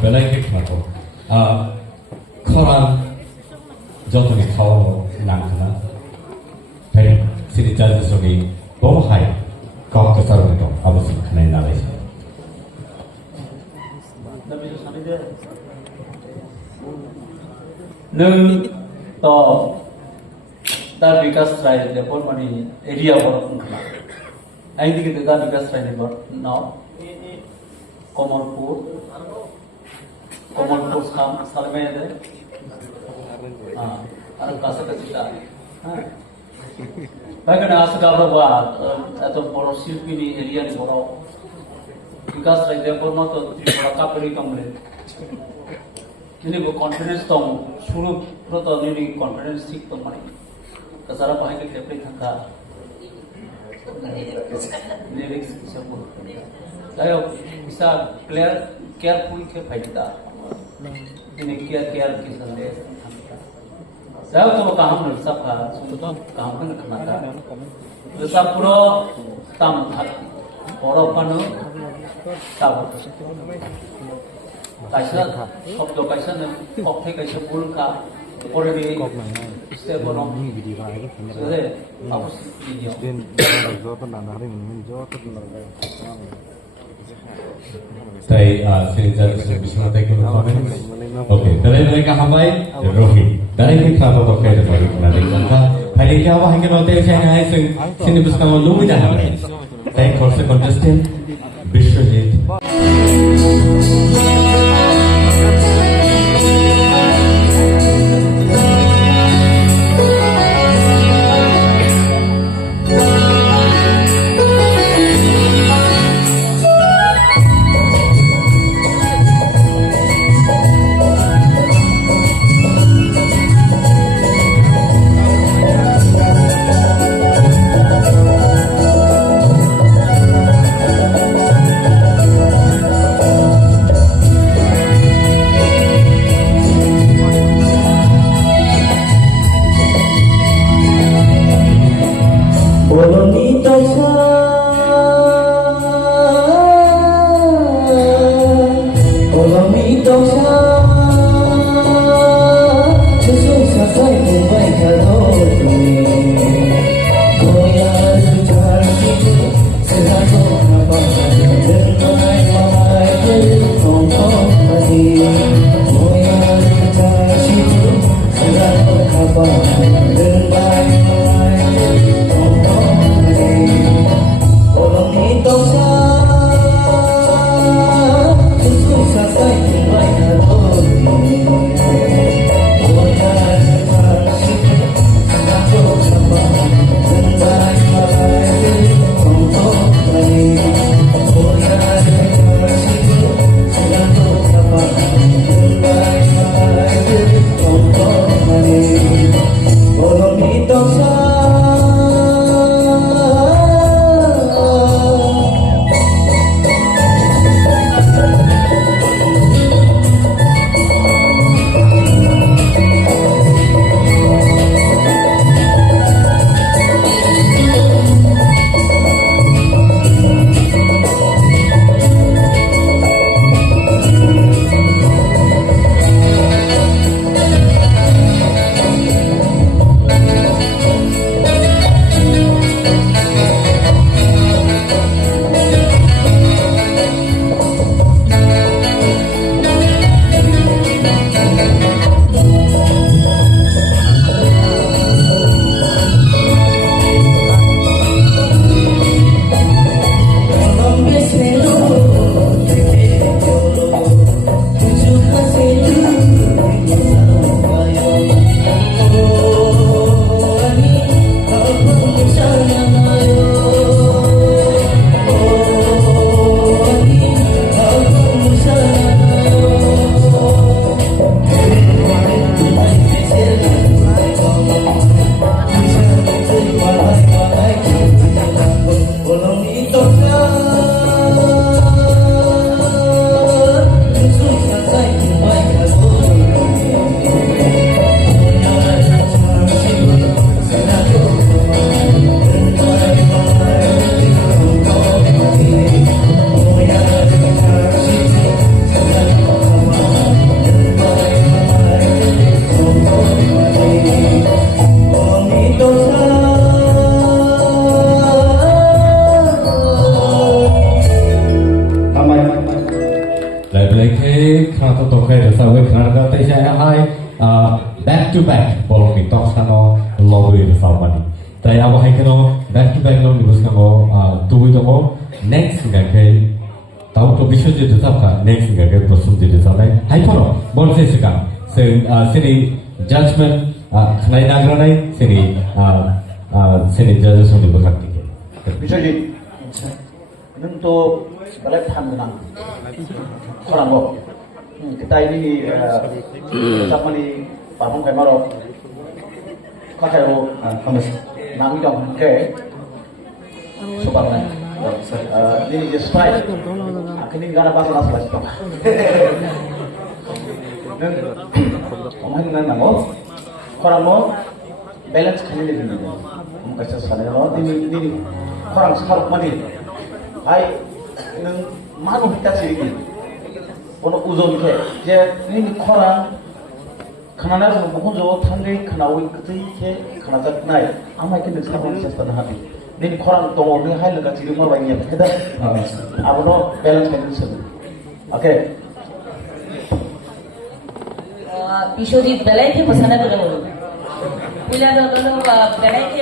Belai kenapa? Koran jatuh di kau nangkana. Tapi sini jadi sebagai bohai kau kesal itu apa sih kena nalai? Nung to dar vikas rai depor mani area bor kena. Aing dik dar vikas rai depor now Komalpur salme ada. Ada kasar kita. Baiklah as kabar atau boro silpi ni area ni boro because like dia boro tu boro kapri kamle ini bu confidence tu suruh tu ni confidence sik tu mana kasara pakai ke tepri thangka lyrics semua saya bisa player careful ke faida ini care kisah dia saya tu kaham bersab sebetulnya kaham kan kenapa bersab pura tam orang panu tahu kaisa shobdo kaisa ne kokthai kaisa bulka pore di se bono jadi apa video Tay sini bisa nanti kita komen. Oke, dari mereka hambai Rohit. Dari kita foto kayak dari nanti kita. Hari ini apa yang kita nanti saya hai sini bisa kamu lupa jangan. Tay kursi contestant Biswajit. Back to back bolong ni talks kano lobby the salmani. Tay abo hai kano back to back long dibus kano tuwi tomo next ngakai tau to bisho je tutap ka next ngakai prosum je tutap hai poro bol se sika sini judgment khnai nagranai sini sini judges untuk berkati. Biswajit, nung to balai panggunang orang kok kita ini sama di Pahong Kemaro Kakero kamis nami dong ke Subang ini just right akhirnya gak ada bahasa nasi lagi dong omong nang nango orang mau balance kali ini kasih sana lo ini orang sekarang mandi hai neng malu kita sih ono uzon ke je ini orang karena bukan jauh tangga karena wing ketika karena zat naik amai kita sekarang bisa setengah hati ini orang tunggu ni hai lega ciri mau banyak kita apa no balance condition oke Biswajit বেলাইকে পছন্দ করে বলো পুলা দলো বেলাইকে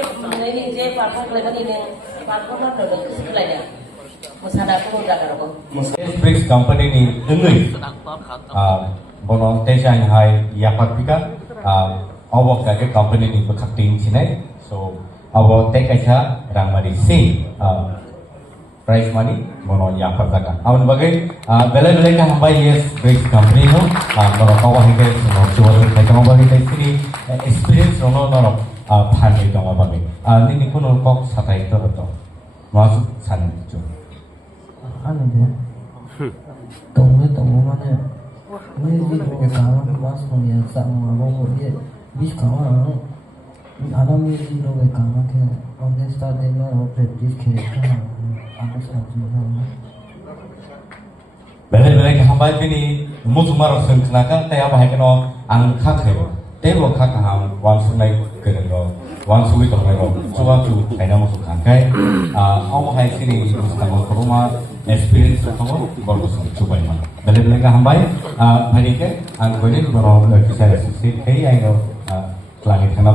ini je perform lagi ni performer dulu sekelanya musada aku udah karo Bricks company ni enggui bono tejan hai yapat pika awak kage company ni berkhatin sinai so awak tek aja rangmari sing price money bono yapat jaga awan bagai bela ka hambai yes Bricks company no bono kawa hige no jual kai kawa bagai sini experience no 판이 동아 밤에 니니 코노 꼭 사타이 떨어져 마수 산죠 아는데 동무만에 우리 집에 가면 마스노야 싸움하고 이제 미스 가면 아나미지로 가면 그 오데스타 데나 프랙티스 캐릭터 bela ka hambai bini musumar sengknaka taya bahai keno angka khebo tebo khaka ham wan sunai kerero wan sui to ro chuwa chu kaina mo su khakai au hai sini mustang koruma experience to gorgo su chubai ma bela ka hambai bhani ke ang goni boro kisah sisi kai ai no klangi khana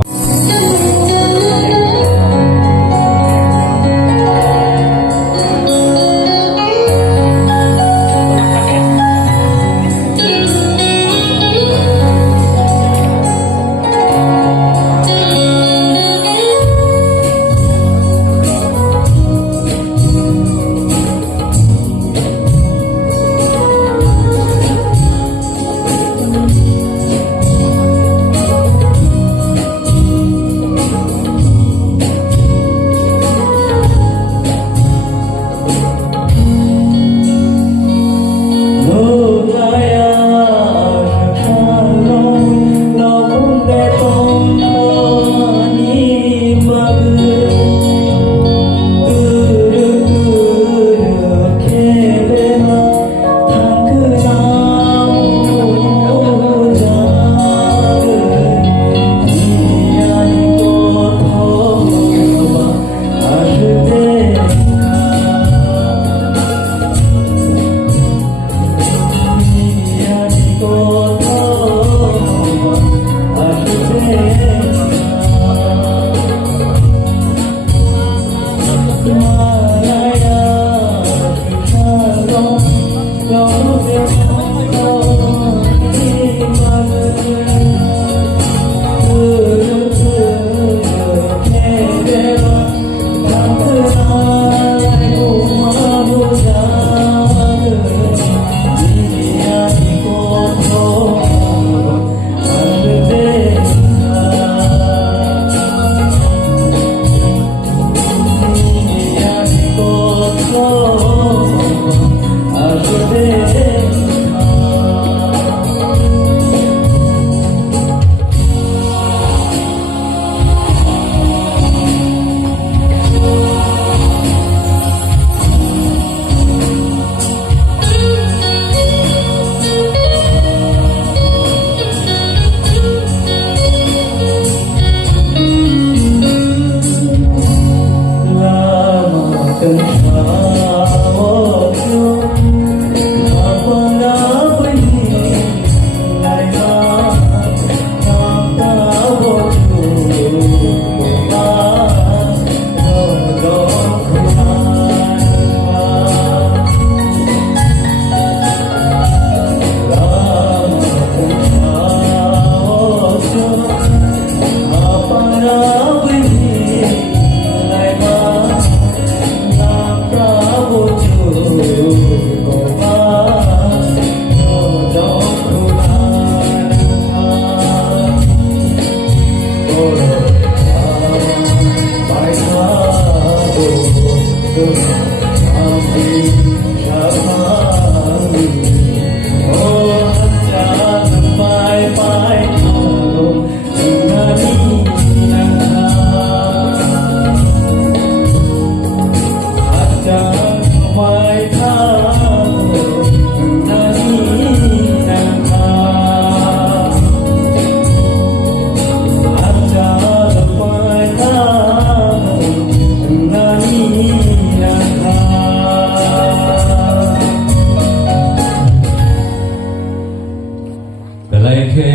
बेलायखे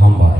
हामबाय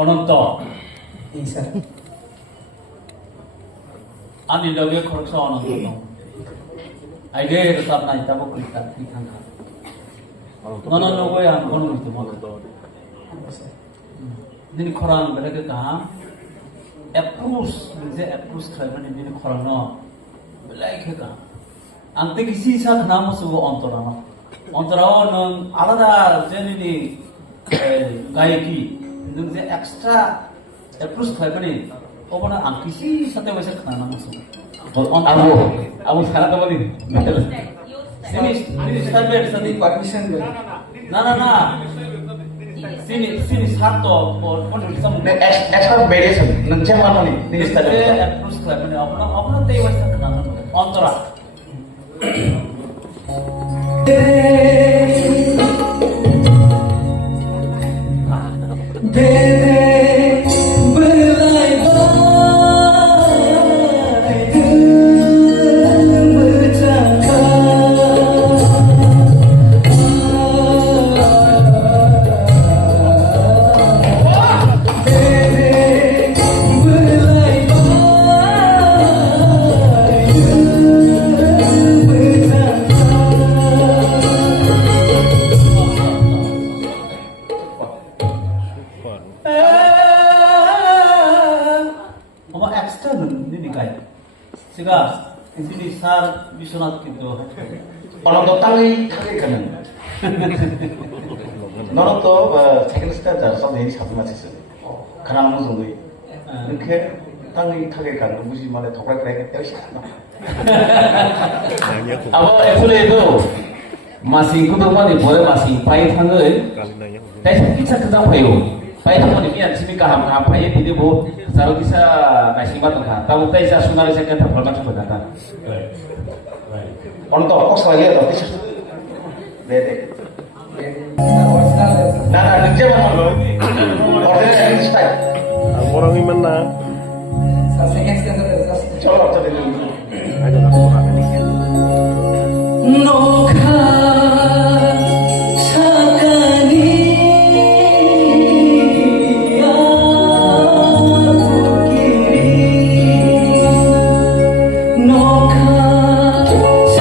अनंत आंनि लोगो खरस अनंत दं आइदे रोजाबनाय दाबो खैथा थैखांखा नन नगो आं खनो दङ दिनै खरां बेलेग गाहाम एप्रुस मोनसे एप्रुस खालामनानै दिनै खरां न बेलेग गाहाम आं ते किसी सा खाना मोसुगो अन्तराव अन्तराव नों आलादा जेनिनि गायकी नों जे एक्सट्रा एप्रुस खालामनानै अबना आं किसी साथे वैसे खाना मोसुगो Abu sekarang apa nih? Sini sampai di sini permission dulu. Nah. Sini satu pun bisa. Extra variation. Nanti mana nih? Ini style. Terus kelihatan apa tewas terkenal. Antara. Belai 제가 ini sar Biswanath gitu. Orang to tangi kage kanan. Nono to second stage sa dei sabu machi. Kana mo zungui. Nke tangi kage kanan musi male thokra kare ke sha. Abo actually itu masih kudu mani boleh masih pai tanggal. Tapi kita ketemu payu. Pai tanggal ini yang sini kaham pai ini bu selalu bisa masih matang. Tahu pai saya sungai saya kata format sudah datang. Orang to kok lagi to tisha. Dede. Nah, kerja mana lo? Order yang style. Orang ini mana? Coba coba dulu. Nokha sakani nokha sakani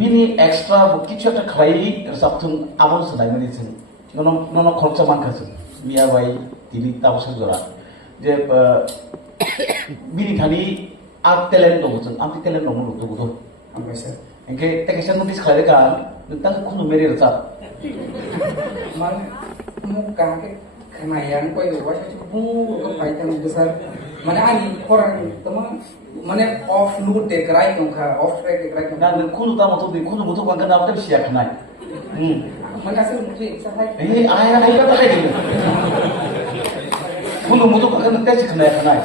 bini extra bukti cerita kali sabtu awal sedai meni sini nono khorcha man kasu biya bai tini tahu sejora je bini kali art talent dong sing anti talent dong lu tuh ampai sih engke tekesan nulis kali kan tentang kuno meri rasa man muka ke kemayan kau itu wajah bu kepaitan besar mana ani orang teman mana off load dekerai nongka off track dekerai nongka dan kuno tamu tuh di kuno butuh bangga dapat siap kenai mana sih mungkin sahai ayah kata kayak gitu kuno butuh bangga nanti kenai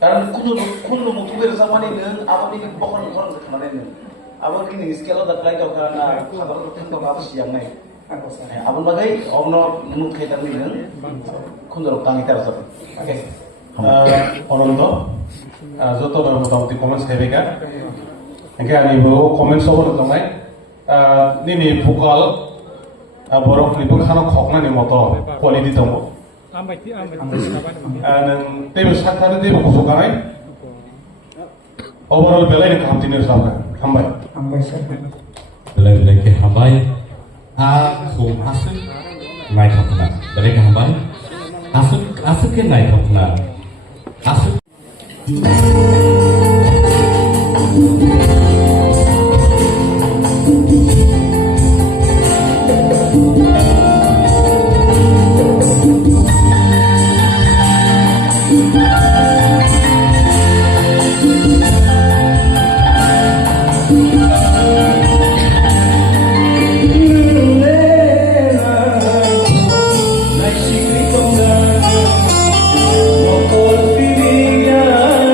karena kuno butuh bersama ini apa ini bukan orang kenai ini apa ini skill ada play kau karena kabar itu kan kau siap naik apa lagi orang menurut kita ini kuno tangi terus oke orang to joto bar motamoti comments hebega engke ani bo comments over tongai nini vocal borok ni bu khano khokna ni moto quality tongo nang tebe sathare tebe kusukanai overall belai ni kamtinir sabka hambai belai ke hambai khum asuk nai thapna belai ke hambai asuk ke nai thapna asuk Nokol pilihan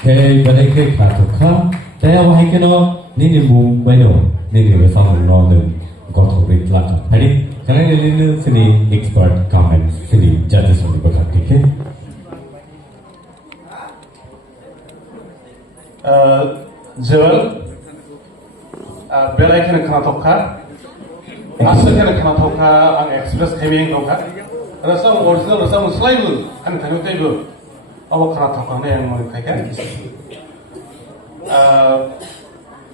Hey, balik ke katoka. Saya wahai kena ni mung bayo ni bersama nonton kotor betlak. Hari karena ini sini expert comment sini judges untuk berkata. Okay. Joel, belai kena katoka. Asal kena katoka ang express kami yang katoka. Rasam original rasam selalu kan kami tahu. Awak kena tahu kan yang mau dikatakan.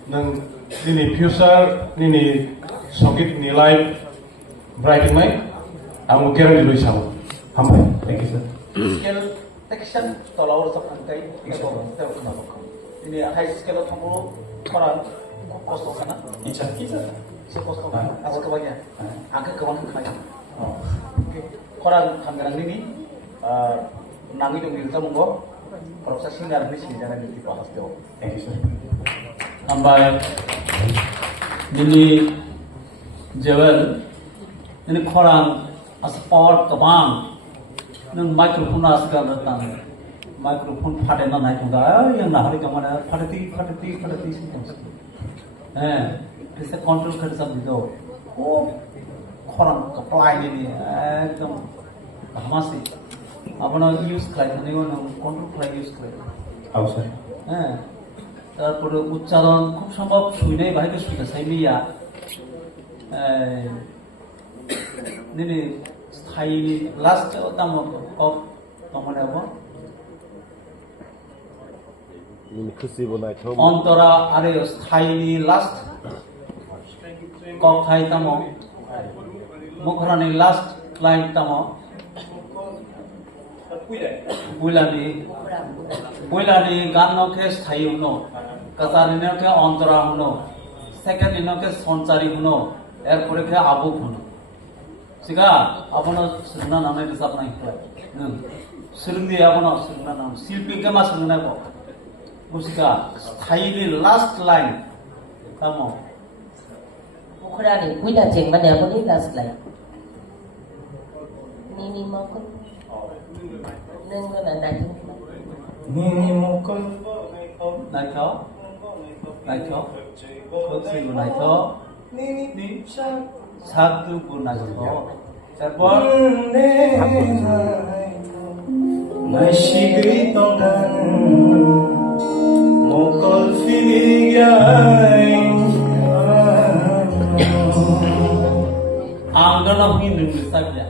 Dan ini future, ini sokit nilai bright mai, aku kira dulu sama. Hampai, thank you sir. Scale section tolong urus angkai, itu kenapa? Ini high scale kamu orang kosong sana? Iya. Kosong kan? Aku kebanyakan. Angka kebanyakan kaya. Orang anggaran ini nangi dong kita monggo proses singar ini sih jangan dibahas dong. Thank you sir. Sampai ini Joel ini orang aspal kebang neng mikrofon asgal datang mikrofon pada naik juga yang nahari kemana pada ti sih bisa kontrol kerja video oh orang kepala ini ekdom masih apa namanya use klien ini orang kontrol klien use klien Apa sir? তারপরে উচ্চারণ খুব সম্ভব শুনে বাইরে শুনে সাইমিয়া নিনি স্থায়ী লাস্ট দাম অফ তমনে হব অন্তরা আরে স্থায়ী লাস্ট কক থাই তাম মুখরানি লাস্ট লাইন তাম বুইলানি গান নকে স্থায়ী হুনো কাতারি নকে অন্তরা হুনো সেকেন্ড ইনকে সঞ্চারী হুনো এরপরে কে আবুক হুনো সিগা আপন সুনা নামে হিসাব নাই হয় সুরুঙ্গি আপন সুনা নাম শিল্পী কে মা সুনা কো মুসিকা স্থায়ী লাস্ট লাইন তামো Ukraini buila jeng mana apa ni last line. Nini mokol. Nenggo nanda jeng. Nini mokol. 나이터 흑수고 나이터 니니 사두고 나이터 잘봐 Nasigri tongkan mokol filigay आंगन ही निर्मित है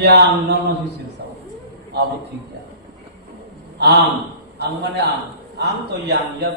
ये आंगन ही सिरसा अब ठीक है आंग माने आंग तो यांग या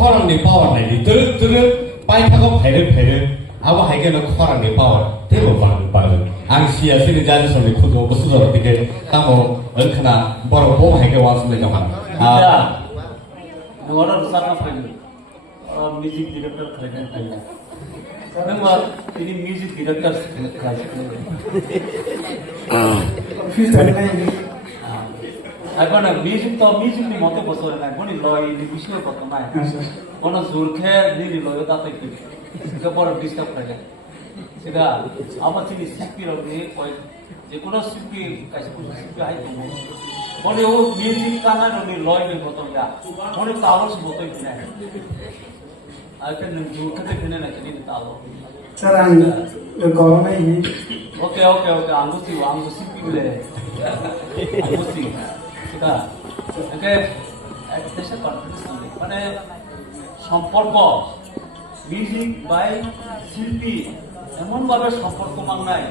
खरंनि पावर नायदि तुरु पाइथाखौ फेरो आबो हायगेनो खरंनि पावर तेबो बागोन आं सियासैनि जानो समनि खुदो बसुजर दिके तामो ओखना बर' बो हायगे वासले जमा नोंङो सारना फैगोन म्यूजिक डायरेक्टर खालामनो हायो नोंङो ini music director apa na music ni mote bosor na boni loy ni bisho ko kamai kono zurkhe ni loy ta tai ke por disturb kare sida ama chini sipi ro ni koi je kono sipi kaise kuch sipi hai to boni o music ka na ro ni loy ni boto ya boni talo se boto ni akan nang zurkhe te kene na chini talo Sarang government ini. Okay. Angusti bile. Angusti. Sudah. Okay. Expectation confidence only. Mana সম্পর্ক music by শিল্পী এমন ভাবে সম্পর্ক মাংনায়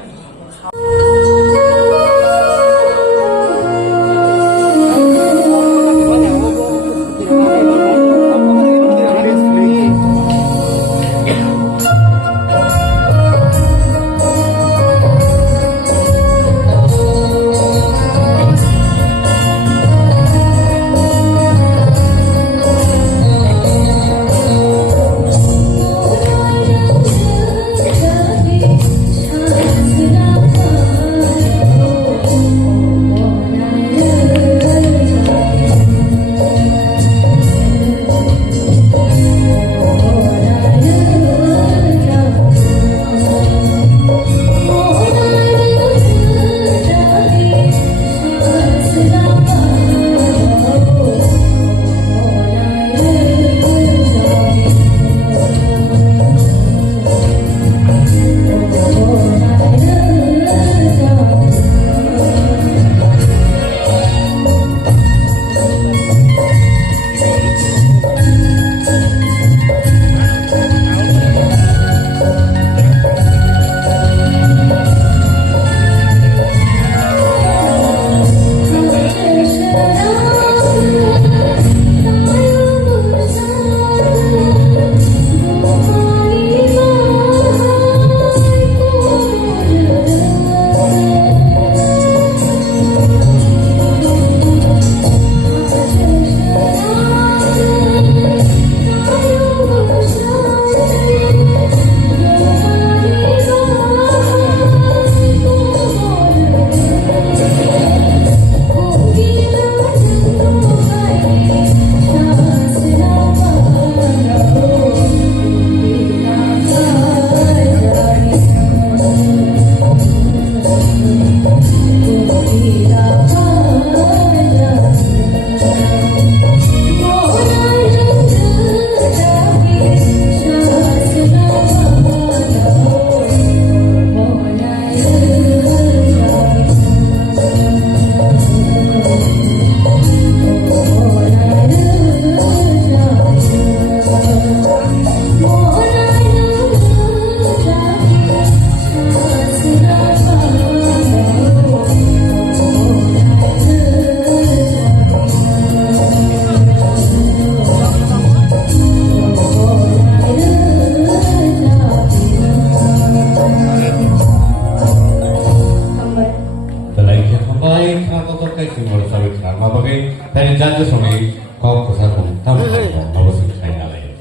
Dari jatuh sampai kau kesal pun tahu apa sih saya lain.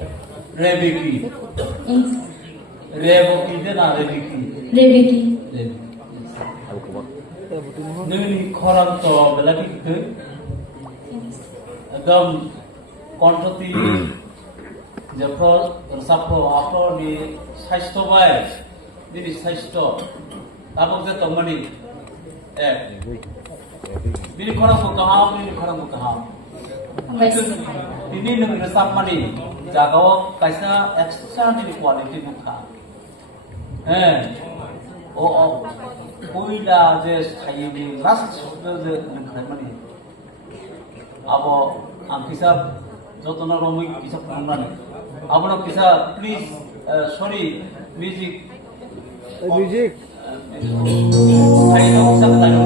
Rebeki. Rebeki itu na Rebeki. Rebeki. Nih koran to belagi itu. Agam kontrati jepol sapro apro di saisto bay. Di saisto. Apa kita temani? Bini korang ko kaham. Bini nung resap mani jagaw kaisa extra bini quality mukha. Puila je khai ni last je nung mani. Abo am kisah jotona romui kisah pangman. Abo no kisah please sorry music. Khai no kisah tayo.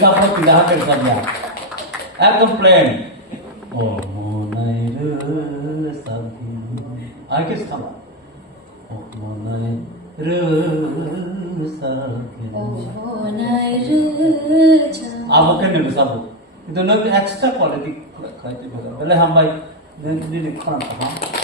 सामने pindah ke sana. एकदम प्लेन ओ मोनाई रे साथी आगे sama ओ मोनाई रे साथी अब kan dulu sabu itu nabi extra quality kayak itu boleh hambai dan ini kurang apa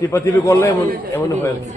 tiba-tiba করলে এমন হয় আর কি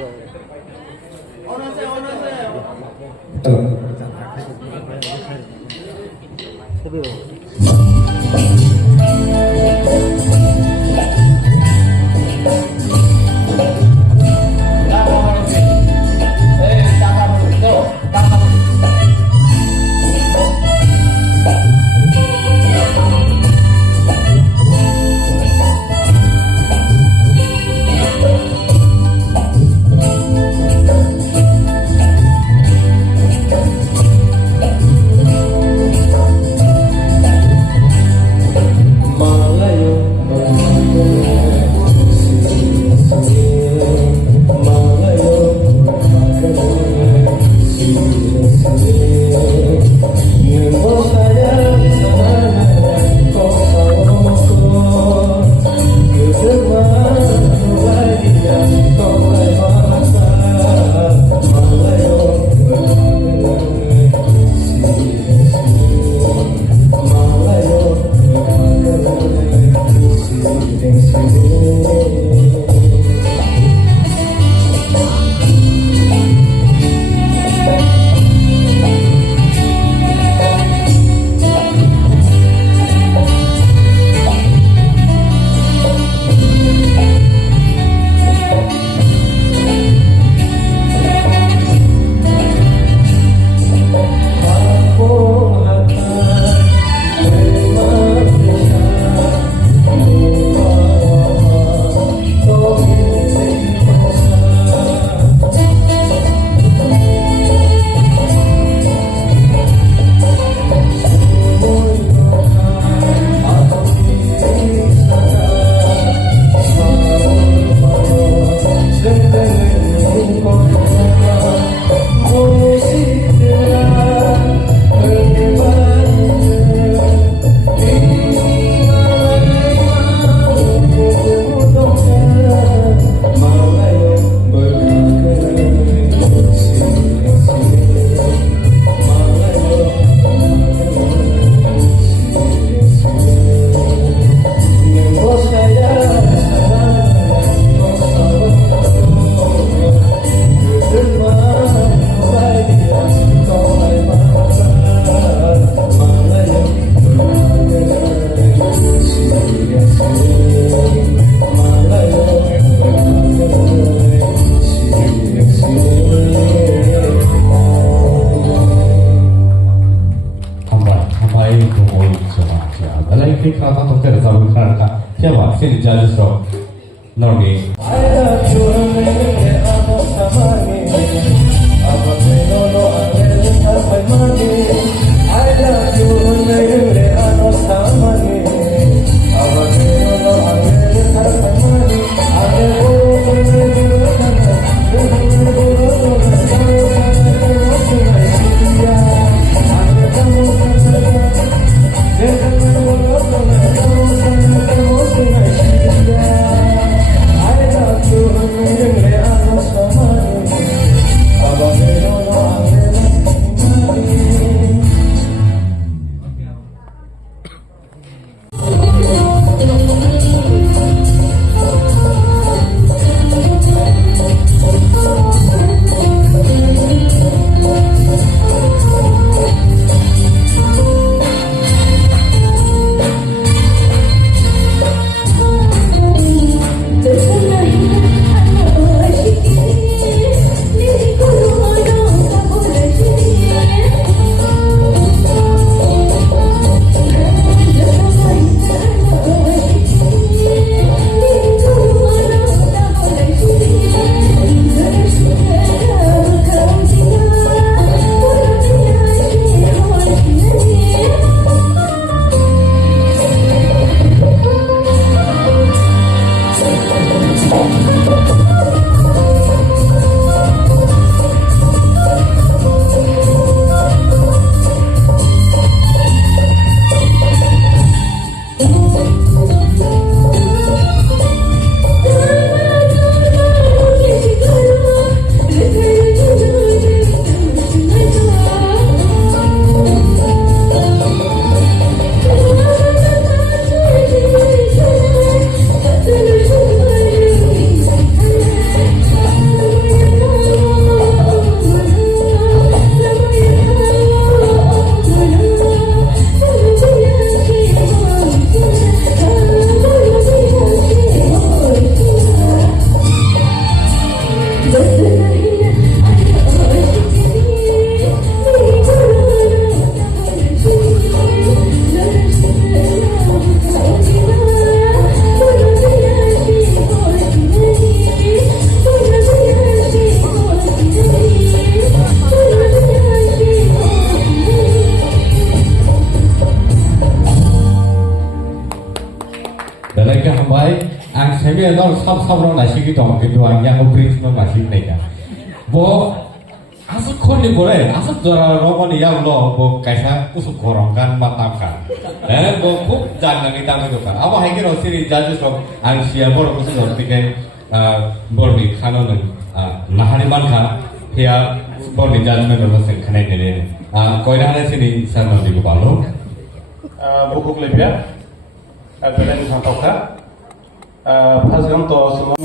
dia dong sab nasi gitu gitu yang bridge nasi naik kan. Bo asal kon ni boleh, asal jora roman yang lo bo kaisa usuk korong kan matam kan. Bo kuk jangan kita itu kan. Apa hai kira siri judges from Asia bor usuk jor tikai bor ni kanon nahari man kan. Dia bor ni judgement lo sen kanai ni. Koi dah sini sana di bawah. Buku lebih beren santoka pas ganto semua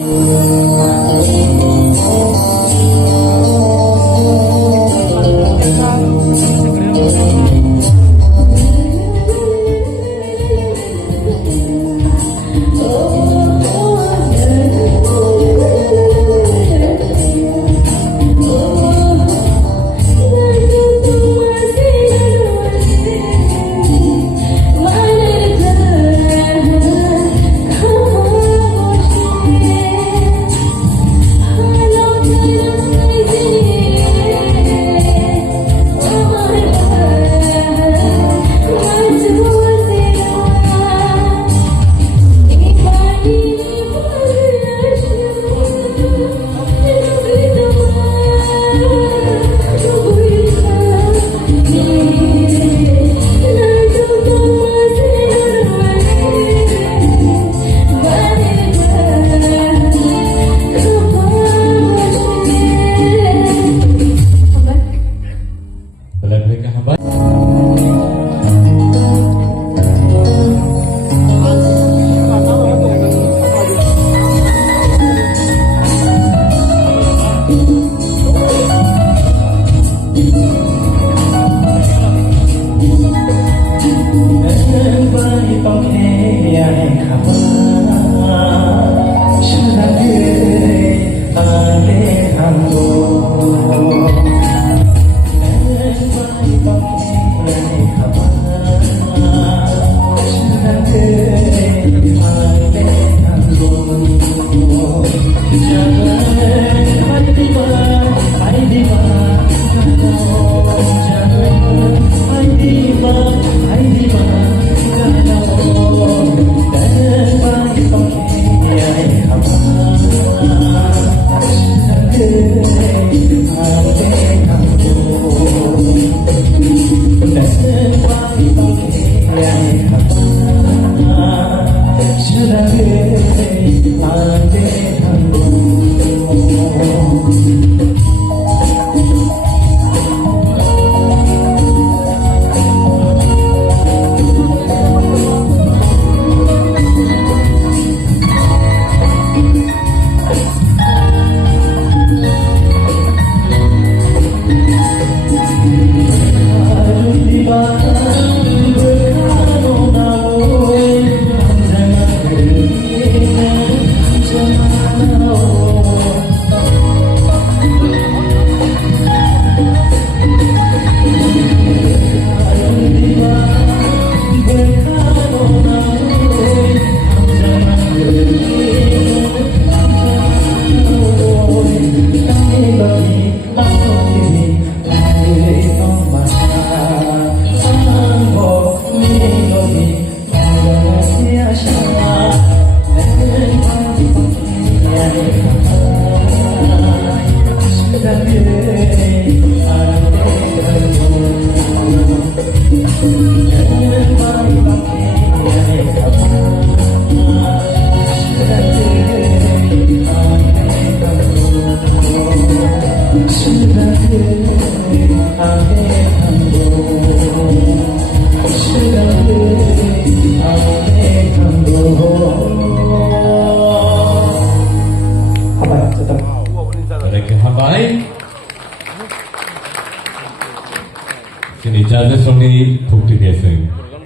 Sini judges only bukti biasa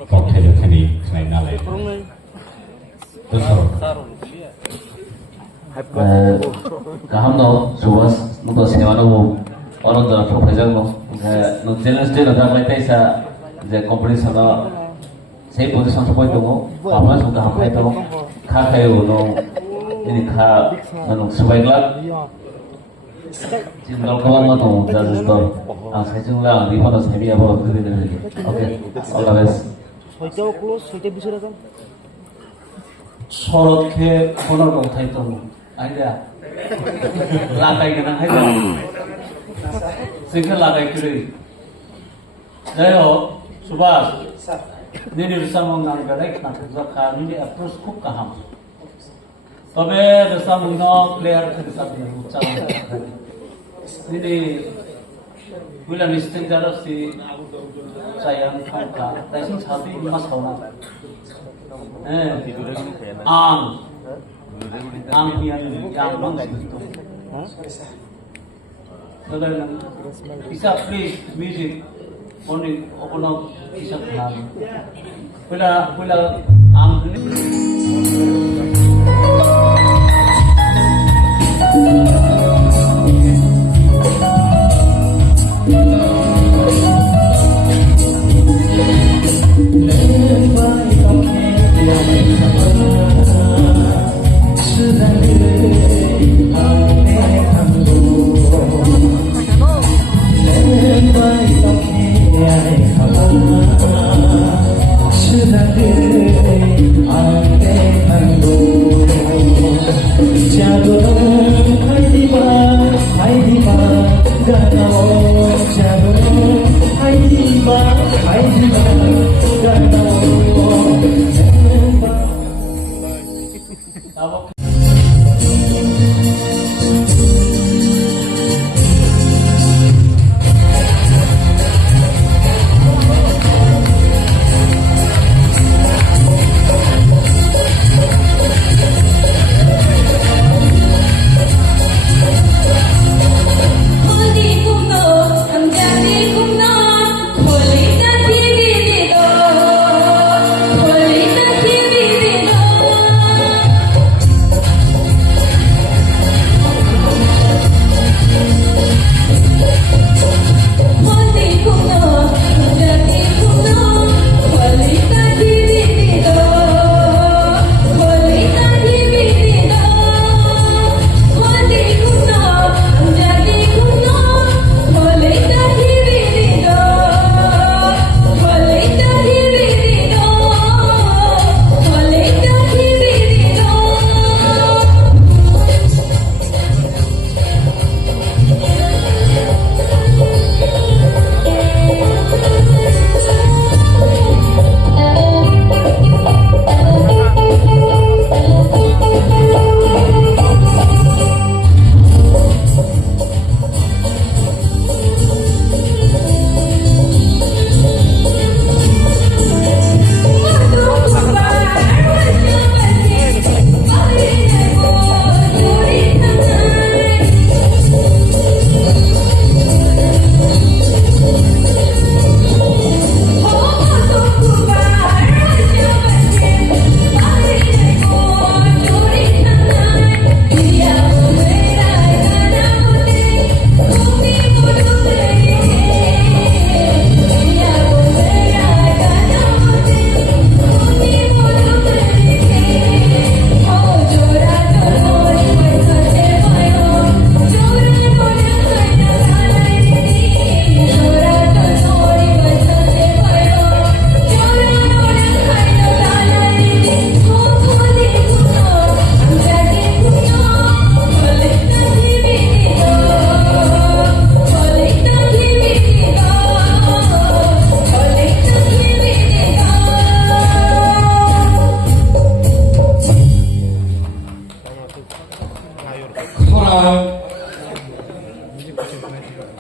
cocktail kani kena nalai. Terus kaham no subas mudo sewana wo ono da profesor no no general state da mai taisa je competition no sei position so point no apa so da hai to kha khai no ini kha no subai glad Jingle kawan mo to judges to ang sai chung la di photo sai bia bolo tu de okay all the best হইতেও ক্লোজ হইতে বিষয়টা 서럽게 번호를 못하였던 아니야. 라가이거나 하이다. 지금 라가이기를. 자요, 수바스. 니네 비싸면 난 거래 그나 그래서 니네 앞으로 खूब 가함. तबे रसा मुंगना प्लेयर के साथ में उच्चारण निधि बुला निश्चित जरा सी सायं खाका तैसे छाती मस होना आंग पियान आंग मंग तो इसा please music only open up isa plan pula ang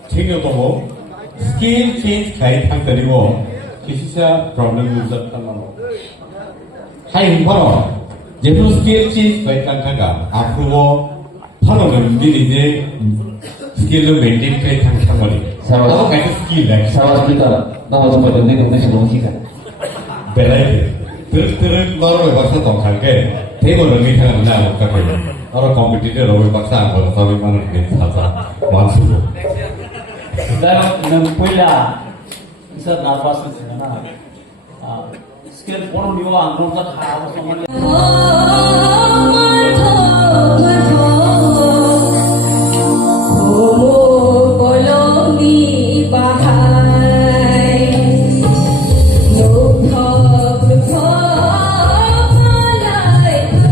챙겨보고 스킬 체인지 가입한 그리고 기시사 프로그램 유저 탈만호 하이 바로 예쁜 스킬 체인지 가입한 가가 앞으로 바로는 미리 스킬을 메인테인 가입한 상관이 나도 가입 스킬 렉 사와스피카 나와서 보던 내 동네 시동시가 बेलायथो terus baru baksa tongkangke tego ngi thang na ka ke ora competitor ro baksa angol sabi man ke sasa mansu dan nang puila isa nervous na skill poro niwa angol ka thawa somane Hãy subscribe cho kênh Ghiền Mì Gõ để không bỏ lỡ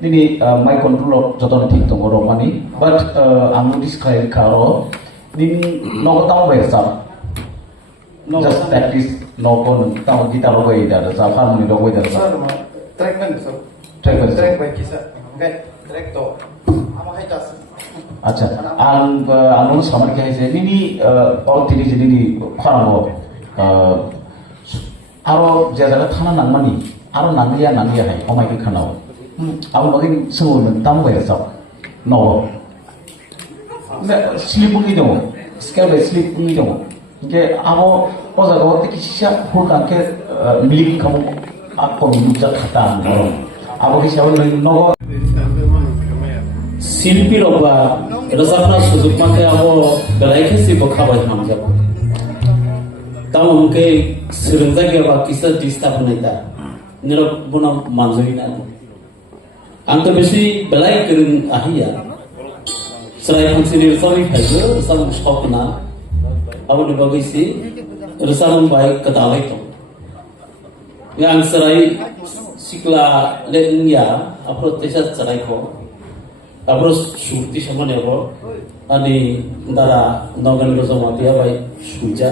nini my control joton thik dong romani but ang describe karo nin no tao versa just practice no kon tao guitar lo way dar sa harmony lo way dar sa track ban so track by kisa okay track to ama hai tas acha ang samar ke je nini or tini je nini kharamo aro jaga thana nangmani aro nangiya hai omai ke khanao abo bagin so tam versa no sleep ngi do scale by sleep ngi do ke abo oza go te kisha hulka ke milik kamu akko muja khata abo kisha no শিল্পী রবা রসাফনা সুযোগ মাকে আবো বেলাইকে সিবো খাবাই হামজাব তামকে সিরংজা গেবা কিসা ডিস্টার্ব নাইতা নিরব বনা মানজই না আন্ত বেশি বেলাই করুন আহিয়া সরাই ফাংশনি রসামি ফাইজো রসাম শকনা আবো নিবাগৈসি রসাম বাই কতালাই তো yang serai sikla lenya apro tesa serai ko apro surti samane abo ani dara nogan lo jamatia bai suja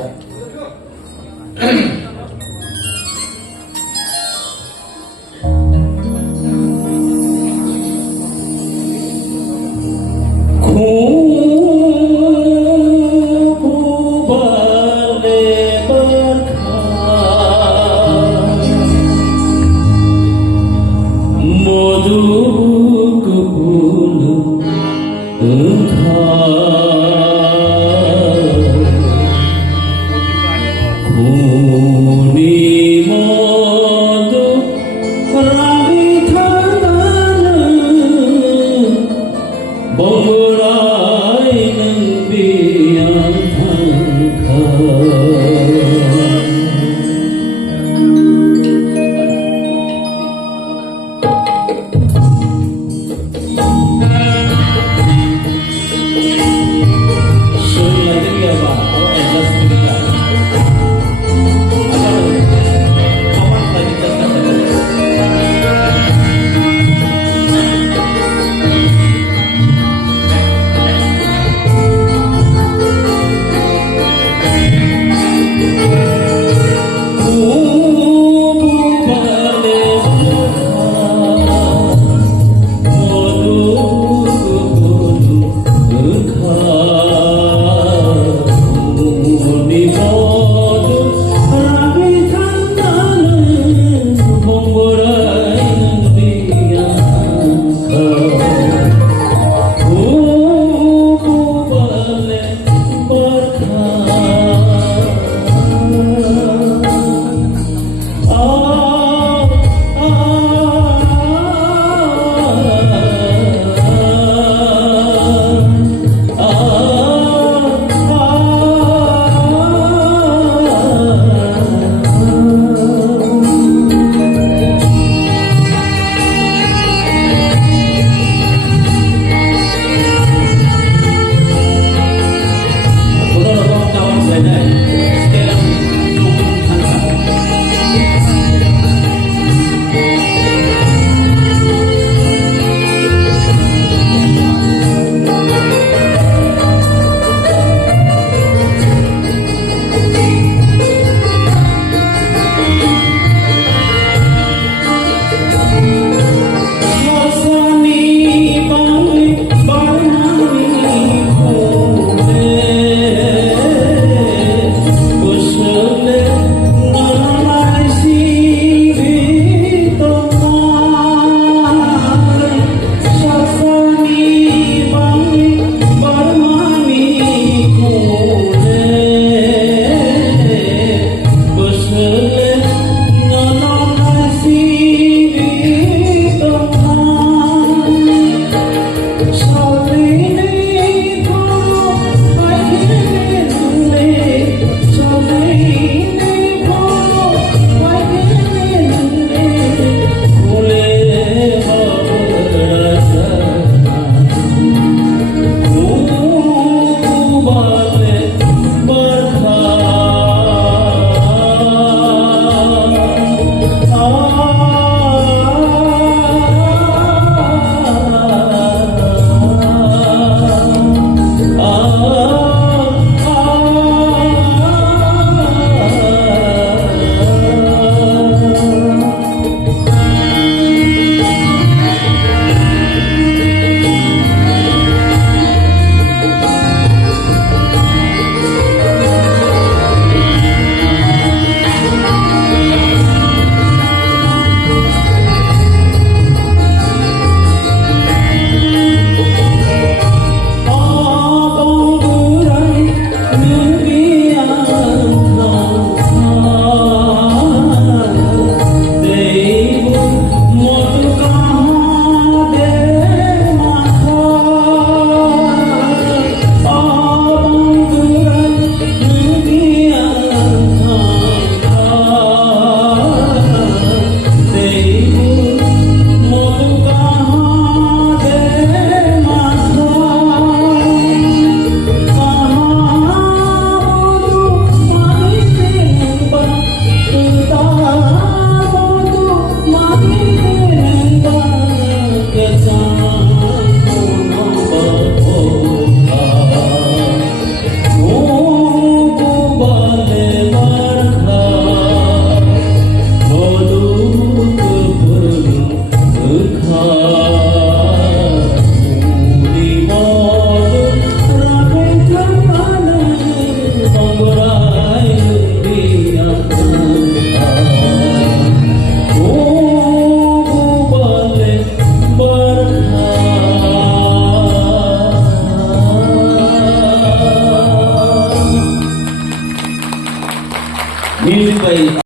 bai